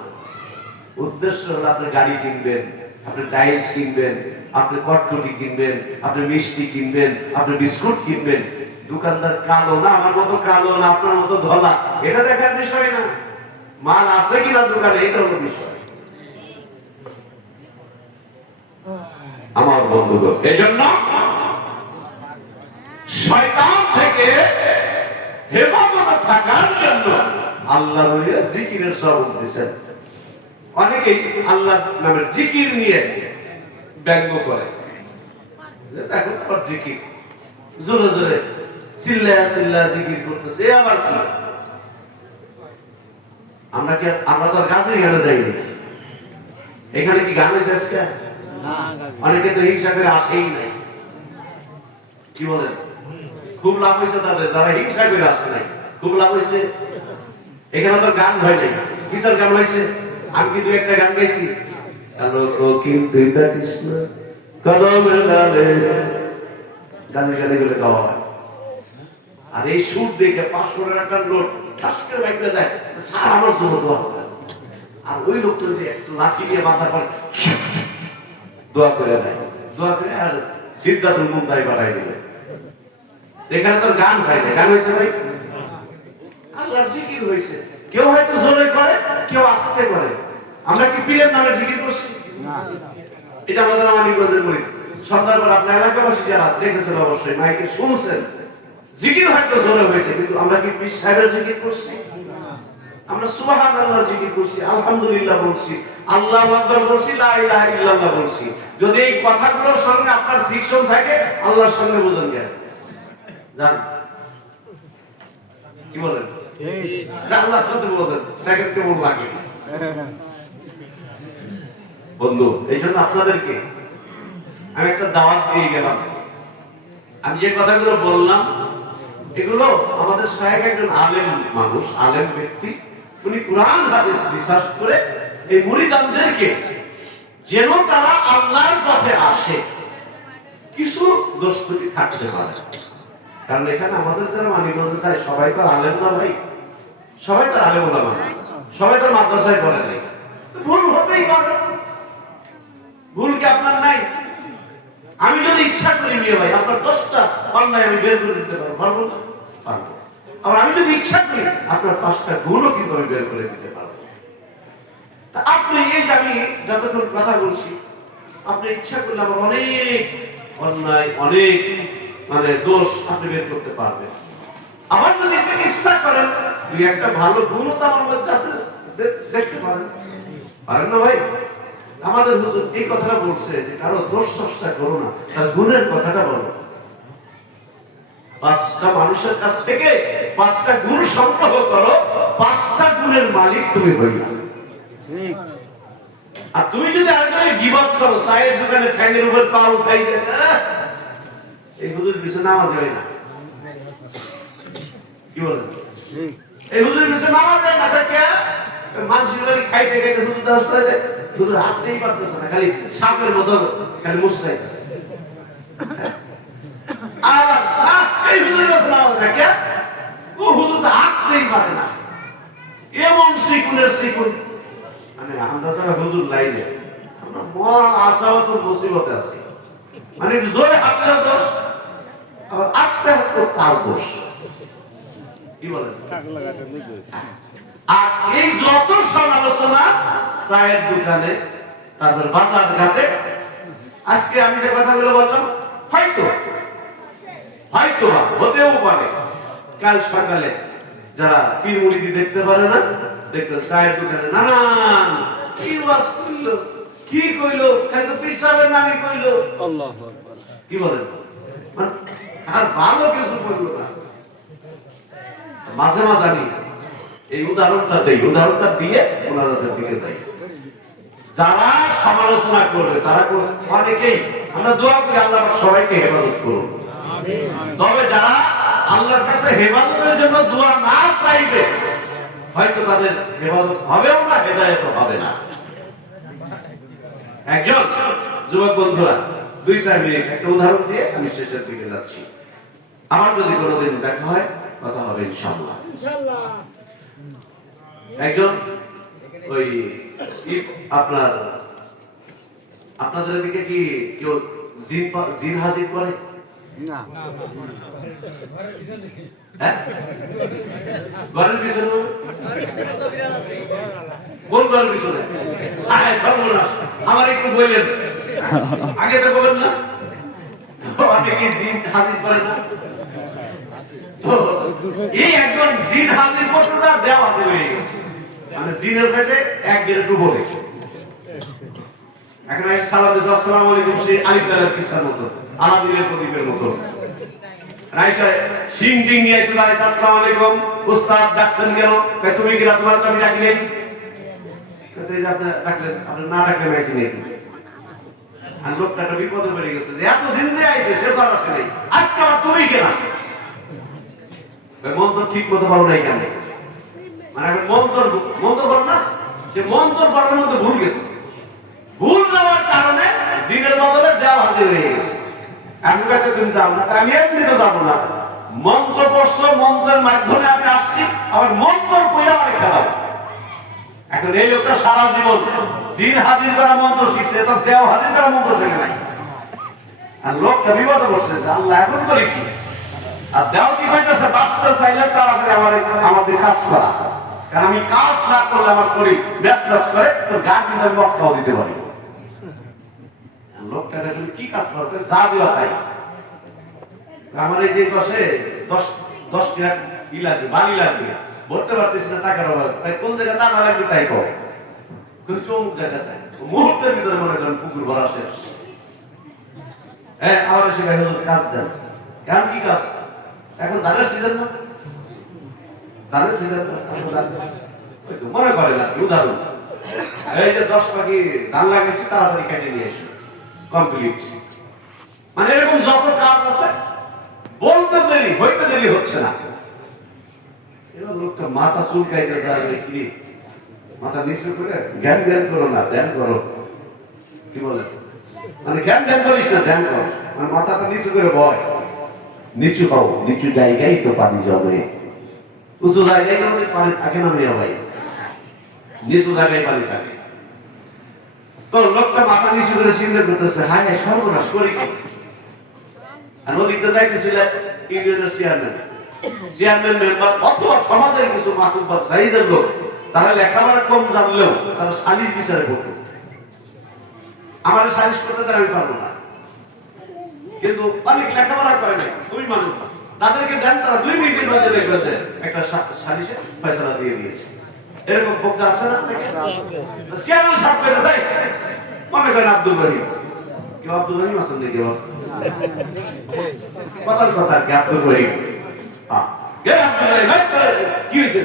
উদ্দেশ্য হলো আপনি গাড়ি কিনবেন, আপনি টাইলস কিনবেন, আপনি কটকটি কিনবেন, আপনি মিষ্টি কিনবেন, আপনি বিস্কুট কিনবেন। দোকানদার কালো না, আমার মতো কালো না, আপনার মতো ধলা, এটা দেখার বিষয় না। মাল আছে কিনা দোকানে এটা হলো বিষয়। আমার বন্ধুগণ, এই জন্য শয়তান থেকে হেফাজতে থাকার জন্য আল্লাহ জিকিরের সবক দিয়েছেন। অনেকেই আল্লাহ নামের জিকির নিয়ে ব্যঙ্গ করে, এখন আবার জিকির জোরে জোরে চিল্লায়া চিল্লায়া জিকির করতেছে, এ আবার কি? আমরা তো আর গাছের গানে যাইনি, এখানে কি গান হয়েছে আজকে? অনেকে তো হিংসা করে আসেই নাই। কি বলেন? খুব লাভ হয়েছে তাদের, যারা হিংসা করে আসে নাই খুব লাভ হয়েছে। এখানে তো গান হয় নাই, কিসের গান হয়েছে? আমি কিন্তু একটা গান গাইছি, কিন্তু কৃষ্ণ কদমের ডালে, গানে গানে গুলো গাওয়া হয়। আর এই সুর দেখে 500 টাকার নোট ঠাস করে বাইক করে দেয়, স্যার আমার জন্য দোয়া করেন। আর ওই লোকটা যে একটা লাঠি নিয়ে মাথার পর দোয়া করে দেয়, দোয়া করে আর সিদ্ধাতুল মুনতাহি পাঠাই দিবে। এখানে তো গান হয় না, গান হয়েছে ভাই আল্লাহর জিকির হয়েছে। কেউ হয়তো জোরে করে, কেউ আস্তে করে। আমরা কি পীরের নামে জিকির করছি? এটা আমাদের মানিকগঞ্জের মুরিদ। সন্ধ্যার পর আপনার এলাকাবাসী যারা দেখেছেন অবশ্যই মাইকে শুনছেন, জিকির হয়তো জোরে হয়েছে, কিন্তু আমরা কি পীর সাহেবের জিকির করছি? আমরা সুবহানাল্লাহর জিকির করছি, আলহামদুলিল্লাহ বলছি, আল্লাহু আকবার বলছি, লা ইলাহা ইল্লাল্লাহ বলছি। যদি এই কথাগুলোর সঙ্গে আপনার ফ্রিকশন থাকে, আল্লাহর সঙ্গে বুঝেন কেন? জান কি বলেন? ঠিক। আল্লাহর সাথে বুঝেন, দেখেন কেমন লাগে। বন্ধু, এই জন্য আপনাদেরকে আমি একটা দাওয়াত দিয়ে গেলাম। আমি যে কথাগুলো বললাম এগুলো আমাদের শায়েখ একজন আলেম মানুষ, আলেম ব্যক্তি, উনি কুরআন হাদিস রিসার্চ করে এই মুরিদানদেরকে যেন তারা আল্লাহর পথে আসে, কিছু দোষ ত্রুটি থাকতে পারে। কারণ এখানে আমাদের যারা মানিকগঞ্জে যায় সবাই তো আলেম না ভাই, সবাই তো আলেম ওলামা না, সবাই তো মাদ্রাসায় পড়ে নাই, ভুল হতেই পারে। ভুল কি আপনার নাই? আমি যদি ইচ্ছা করি মেয়ে ভাই আপনার 10টা অন্যায় আমি বের করে দিতে পারবো, পারবো না? পারবো। আবার আমি যদি ইচ্ছা করি আপনার 5টা ভুলও কিন্তু আমি বের করে দিতে পারবো। তা আপনি এই যে আমি যতক্ষণ কথা বলছি, আপনি ইচ্ছা করলে আমার অনেক অন্যায়, অনেক দোষ আপনি বের করতে পারবেন। আবার যদি আপনি ইচ্ছা করেন 2-1টা ভালো গুণও তো আমার মধ্যে আপনি দেখতে পারেন, পারেন না ভাই? আমাদের হুজুর এই কথাটা বলছে যে কারো দোষ চর্চা করো না, তার গুণের কথাটা বলো। 5টা মানুষের কাছ থেকে 5টা গুণ সংগ্রহ করো, 5টা গুণের মালিক তুমি হইবা। আর তুমি যদি আরেকজনের গীবত করো, চায়ের দোকানে ঠ্যাঙের উপর পা উঠাই দেয়, এই হুজুর পিছনে নামাজ হয় না। কি বলেন? এই হুজুর পিছনে নামাজ হয় না, মানুষের বাড়ি খাইতে খাইতে হুজুর দাস করে দেয়, হুজুর হাঁটতেই পারতেছে না, খালি সাপের মতো খালি মুসলাইতেছে। আর এই হুজুর পিছনে নামাজ থাকে ও হুজুর তো হাঁটতেই পারে না, এমন সিকুনের সিকুন। মানে আমরা যারা হুজুর লাইনে আমরা মহা আশাবত মুসিবতে আছি। মানে জোরে হাঁটলেও দোষ, আবার আস্তে হাঁটতে তার দোষ। কি বলেন? আর এই যত সমালোচনা চায়ের দোকানে, তারপর বাজার ঘাটে, আজকে আমি যে কথাগুলো বললাম হয়তো হয়তো হতেও পারে কাল সকালে যারা পীর মুরিদি দেখতে পারে না, দেখবেন চায়ের দোকানে নানান কি ওয়াজ কইলো, কি কইলো, খালি তো পিসাবের নামে কইলো। কি বলেন? আর ভালো কিছু কইলো না। মাঝে মাঝে আমি এই উদাহরণটা দিয়ে ওনাদের দিকে যাই। যারা সমালোচনা করবে তারা অনেকেই, আমরা দোয়া করি আল্লাহ সবাইকে হেফাজত করুন। তবে যারা আল্লাহর কাছে হেফাজতের জন্য দোয়া না চাইবে, হয়তো তাদের হেফাজত হবেও না, হেদায়েত হবে না। একজন যুবক বন্ধুরা 2-4 মিনিট একটা উদাহরণ দিয়ে আমি শেষের দিকে যাচ্ছি। আমার যদি কোনোদিন দেখা হয় কথা হবে ইনশাআল্লাহ। একজন ওই আপনাদের দিকে কি কেউ জিন হাজির করে না? ঘরের পিছনে, কোন ঘরের পিছনে? আমার একটু বললেন, আগে তো বলেন না। অনেকে জিন হাজির করে না, এই একজন জিন হাজির করতে যা দেওয়া হাজির হয়ে গেছে। মানে জিনের সাথে এক গেটে ডুবো দেখে এখন সালাম দিয়েছে আসসালামু আলাইকুম, সেই আলিফ লামের কিসসার মতো, আলাদিনের প্রদীপের মতো। রাইসা সিং টিং নিয়ে এসে দাঁড়িয়েছে, আসসালামু আলাইকুম উস্তাদ, ডাকছেন কেন? তুমি কি না, তোমার তো আমি ডাকি নেই। আপনি ডাকলেন, আপনি না ডাকলে মাইছি নেই। আর লোকটা একটা বিপদে পড়ে গেছে যে এতদিন যে আইছে সে তো আর আসে নেই, আজকে আবার তুমি কেনা মন্ত্র ঠিক মতো পারো নাই কেন? মানে এখন মন্ত্র বল না, সে মন্ত্র পড়ার মধ্যে ভুল গেছে, ভুল যাওয়ার কারণে জিনের বদলে দেওয়া হাজির হয়ে গেছে। আমি কাছে তুমি যাও না, আমি এমনি তো যাবো না। মন্ত্র পড়ছো, মন্ত্রের মাধ্যমে আমি আসছি, আবার মন্ত্র পড়ে আমার খেলাবো। এখন এই লোকটা সারা জীবন জিন হাজির করা মন্ত্র শিখছে, তো দেওয়া হাজির করা মন্ত্র শেখে নাই। আর লোকটা বিপদে বসছে, আল্লাহ এখন করি কি? আর দেও কি কইতেছে, বাঁচতে চাইলে তাড়াতাড়ি আমাদের কাজ করা, কারণ আমি কাজ না করলে আমার শরীর ব্যস্ত করে, তোর গান কিন্তু আমি বক্তাও দিতে পারি। লোকটা এখন কি কাজ করবে, যা দেওয়া তাই। আমার এই যে পাশে 10 টাকা ই লাগবে, বালি লাগবে, বলতে পারতেছি না, টাকার অভাব, তাই কোন জায়গায় টাকা লাগবে তাই কো, অমুক জায়গায় তাই। মুহূর্তের ভিতরে মনে করেন পুকুর ভরা শেষ। হ্যাঁ, আমার এসে কাজ দেন, কারণ কি কাজ? এখন ধানের সিজন না, ধানের সিজন মনে করে না। উদাহরণ, এই যে 10 পাখি ধান লাগাইছে, তাড়াতাড়ি কেটে নিয়ে এসো, কমপ্লিট। মানে এরকম যত কাজ আছে, বলতে দেরি হইতে দেরি হচ্ছে না। এবার লোকটা মাথা চুলকাইতে যাবে, কি মাথা নিচু করে জ্ঞান করো না, ধ্যান করো। কি বলে? মানে জ্ঞান করিস না, ধ্যান কর। মানে মাথাটা নিচু করে বয়, নিচু পাও, নিচু জায়গায় তো পানি জমে, উঁচু জায়গায় পানি থাকে না মেয়ে ভাই, নিচু জায়গায় পানি থাকে। তো লোকটা মাথা নিচু করে চিন্তা করতেছে, হায় হায় সর্বনাশ করি কি? আর নদীতে যাইতেছিল ইউনিয়নের চেয়ারম্যান মেম্বার অথবা সমাজের কিছু মাতুব্বর সাইজের লোক, তারা লেখাপড়া কম জানলেও তারা সালিশ বিচারে করতো। আমার সালিশ করতে তারা আমি পারবো না, কিন্তু অনেক লেখাপড়া করে নাই, খুবই মানুষ, তাদেরকে দেন, তারা 2 মিনিটের মধ্যে দেখবে যে একটা সালিশে ফয়সালা দিয়ে দিয়েছে। এরকম পক্ষে আছে না? চেয়ারম্যান সাহেব করে যাই, মনে করেন আব্দুল রহিম, কেউ আব্দুল রহিম আছেন নাকি? কথার কথা কি আব্দুল রহিম? কি হয়েছে?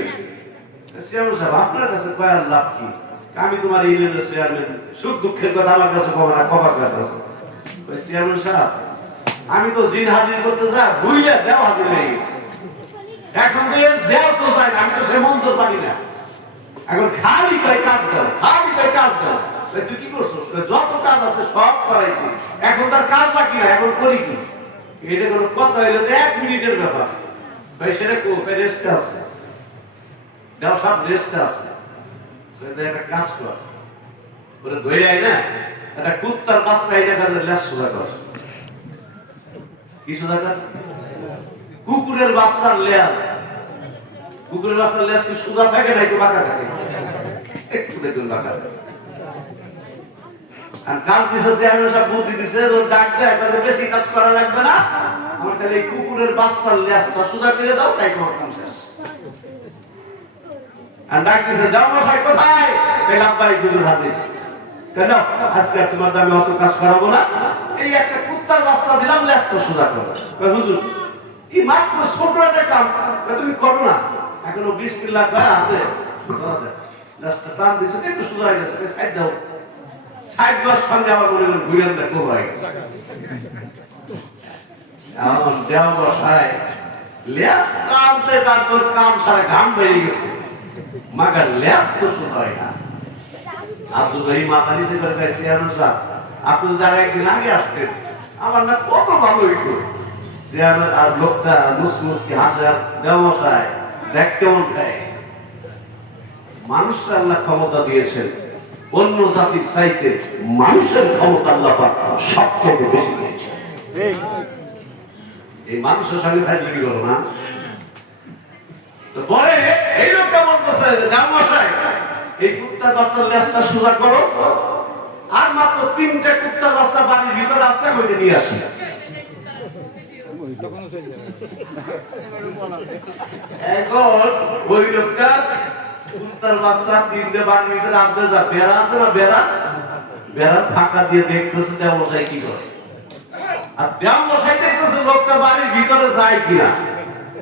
চেয়ারম্যান সাহেব আপনার কাছে কয়ার লাভ কি? আমি তোমার ইউনিয়নের চেয়ারম্যান, সুখ দুঃখের কথা আমার কাছে কবে না, কবার কাছে। চেয়ারম্যান সাহেব, আমি তো জিন হাজির করতে যা ভুইয়া দেও হাজির হয়ে গেছে, এখন তো এর দেও তো চাই না, আমি তো সে মন্ত্র পারি না, এখন খালি কয় কাজ দাও, খালি কয় কাজ দাও। তুই কি করছো? যত কাজ আছে সব করাইছি, এখন তার কাজ বাকি না, এখন করি কি? এটা কোনো কথা হইলো যে 1 মিনিটের ব্যাপার, ভাই সেটা রেস্টে আছে, দেও সব রেস্টে আছে, একটা কাজ কর, ওরা ধরে আয় না, একটা কুত্তার বাচ্চা আইনা কাজে লেস সোজা কর। কি সোজা কর? কুকুরের বাচ্চার লেজ, কুকুরের বাচ্চার লেজ কি সোজা থাকে না একটু বাঁকা থাকে? একটু দেখুন বাঁকা। আর কাজ দিছে চেয়ারম্যান সাহেব বুদ্ধি দিছে, ওর ডাক দেয় বেশি কাজ করা লাগবে না, আমার খালি এই কুকুরের বাচ্চার লেজটা সোজা করে দাও, তাই তোমার কাম শেষ। আর ডাক দিছে, যাও মশাই কোথায়? আব্বাই হুজুর হাজির। কেন? আজকে তোমার দামে অত কাজ করাবো না, এই একটা কুত্তার বাচ্চা দিলাম, লেজটা সোজা করো। হুজুর এই মাত্র ছোট একটা কাম, তুমি করো না, এখনো 20 মিনিট লাগবে হাতে, লেজটা টান দিছে, একটু সোজা হয়ে গেছে, সাইড দাও। সাইড দেওয়ার সঙ্গে আমার মনে করেন ঘুরে দেখো হয়ে গেছে। এমন দেওয়া বসায় লেজ টানতে টানতে কাম সারা ঘাম বেরিয়ে গেছে, মাগার লেজ তো সোজা হয় না। আব্দুল রহিম মাতালি সে করে গাইছে, আপনি যদি আর একদিন আগে আসতেন আমার না কত ভালো হইতো। আর লোকটা মুসমুসকে হাসে, আর দেওয়াশায় দেখ কেমন খায়। মানুষকে আল্লাহ ক্ষমতা দিয়েছেন, অন্য জাতির চাইতে মানুষের ক্ষমতা আল্লাহ সব থেকে বেশি দিয়েছেন। এই মানুষের সঙ্গে ফাইজলামি করো না। তো পরে এই লোকটা বলতেছে, দেওয়াশায় এই কুত্তার বাচ্চার লেজটা সোজা করো, আর মাত্র 3টা কুত্তার বাচ্চা বাড়ির ভিতরে আছে, আমি নিয়ে আসি। এখন ওই লোকটা কুত্তার বাচ্চা 3টে বাড়ির ভিতরে আনতে যা, বেড়া আছে না, বেড়ার ফাঁকা দিয়ে দেখতেছে দেওয়াশাই কি করে। আর দেওয়াশাই দেখতেছে লোকটা বাড়ির ভিতরে যায় কিনা,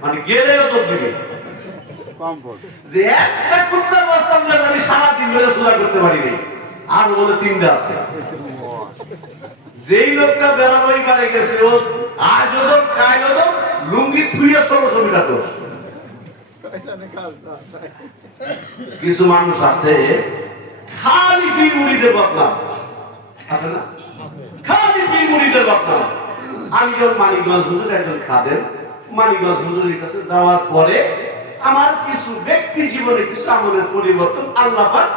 মানে গেলেও তো দিবে যে একটা কুত্তার বাচ্চা আমি সারাদিন ধরে সোজা করতে পারিনি, আর বলে 3টা আছে। যেই লোকটা বেড়ানোই পারে গেছে, ও আজ ওদের কাল ওদের লুঙ্গি থুইয়া 1600 মিটার দোষ। কিছু মানুষ আছে খালি পীর মুরিদের বদনাম, আছে না? খালি পীর মুরিদের বদনাম। আমি যখন মানিকগঞ্জ হুজুর একজন খাদেম, মানিকগঞ্জ হুজুরের কাছে যাওয়ার পরে আমার কিছু ব্যক্তি জীবনে কিছু আমলের পরিবর্তন আল্লাহ পাক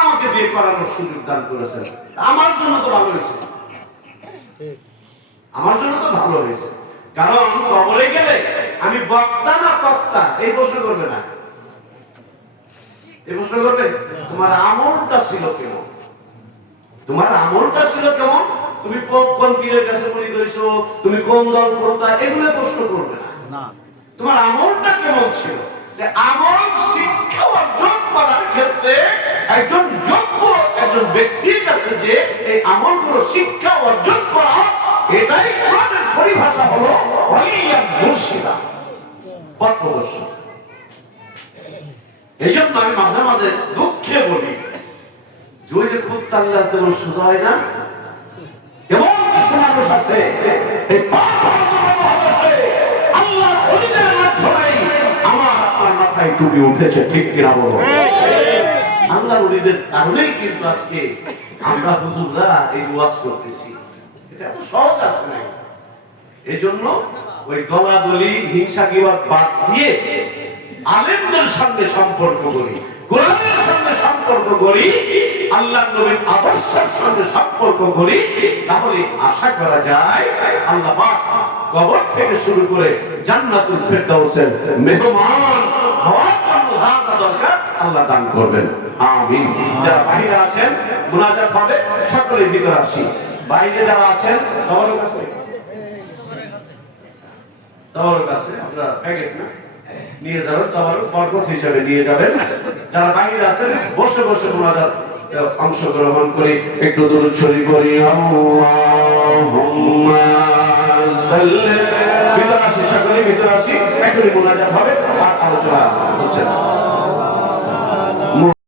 আমাকে দিয়ে করানোর সুযোগ দান করেছেন। আমার জন্য তো ভালো হয়েছে, আমার জন্য তো ভালো হয়েছে। কারণ কবরে গেলে আমি বক্তা না তক্তা এই প্রশ্ন করবে না, এই প্রশ্ন করবে তোমার আমলটা ছিল কেমন, তোমার আমলটা ছিল কেমন, তুমি কোন পীরের কাছে মুরিদ হইছো, তুমি কোন দল করতা, এগুলো প্রশ্ন করবে না। তোমার আমলটা কেমন ছিল। আমল শিক্ষা অর্জন করার ক্ষেত্রে একজন যোগ্য একজন ব্যক্তির কাছে যে এই আমলগুলো শিক্ষা অর্জন করা, এটাই কোরআনের পরিভাষা হলো ওয়ালিয়ান মুর্শিদা, পথ প্রদর্শক। এই জন্য আমি মাঝে মাঝে দুঃখে বলি যে ওই যে কুত্তার লেজ যেমন সোজা হয় না, এমন কিছু মানুষ আছে এই আল্লাহর ওলিদের মাধ্যমে আমার আপনার মাথায় টুপি উঠেছে, ঠিক কিনা বলো? আল্লাহর ওলিদের কারণেই কিন্তু আজকে আমরা হুজুররা এই ওয়াজ করতেছি, এটা এত সহজ আসে না। এই জন্য ওই দলাদলি হিংসা বিবাদ বাদ দিয়ে আলেমদের সঙ্গে সম্পর্ক করি, কোরআনের সঙ্গে সম্পর্ক করি, আল্লাহর নবীর আদর্শের সঙ্গে সম্পর্ক করি, তাহলে আশা করা যায় আল্লাহ পাক কবর থেকে শুরু করে জান্নাতুল ফেরদাউসের মেহমান হওয়ার জন্য যা যা দরকার আল্লাহ দান করবেন, আমিন। যারা বাইরে আছেন মুনাজাত হবে, সকলে ভিতরে আসি। বাইরে যারা আছেন তোমার কাছে আপনারা প্যাকেট না নিয়ে যাবেন, তোমার বরকত হিসেবে নিয়ে যাবেন। যারা বাইরে আছেন বসে বসে মুনাজাত অংশগ্রহণ করি, একটু দরুদ শরীফ পড়ি। আল্লাহুম্মা সাল্লি, ভিতরে আসি, সকলে ভিতরে আসি, একটু মুনাজাত হবে আর আলোচনা হচ্ছে।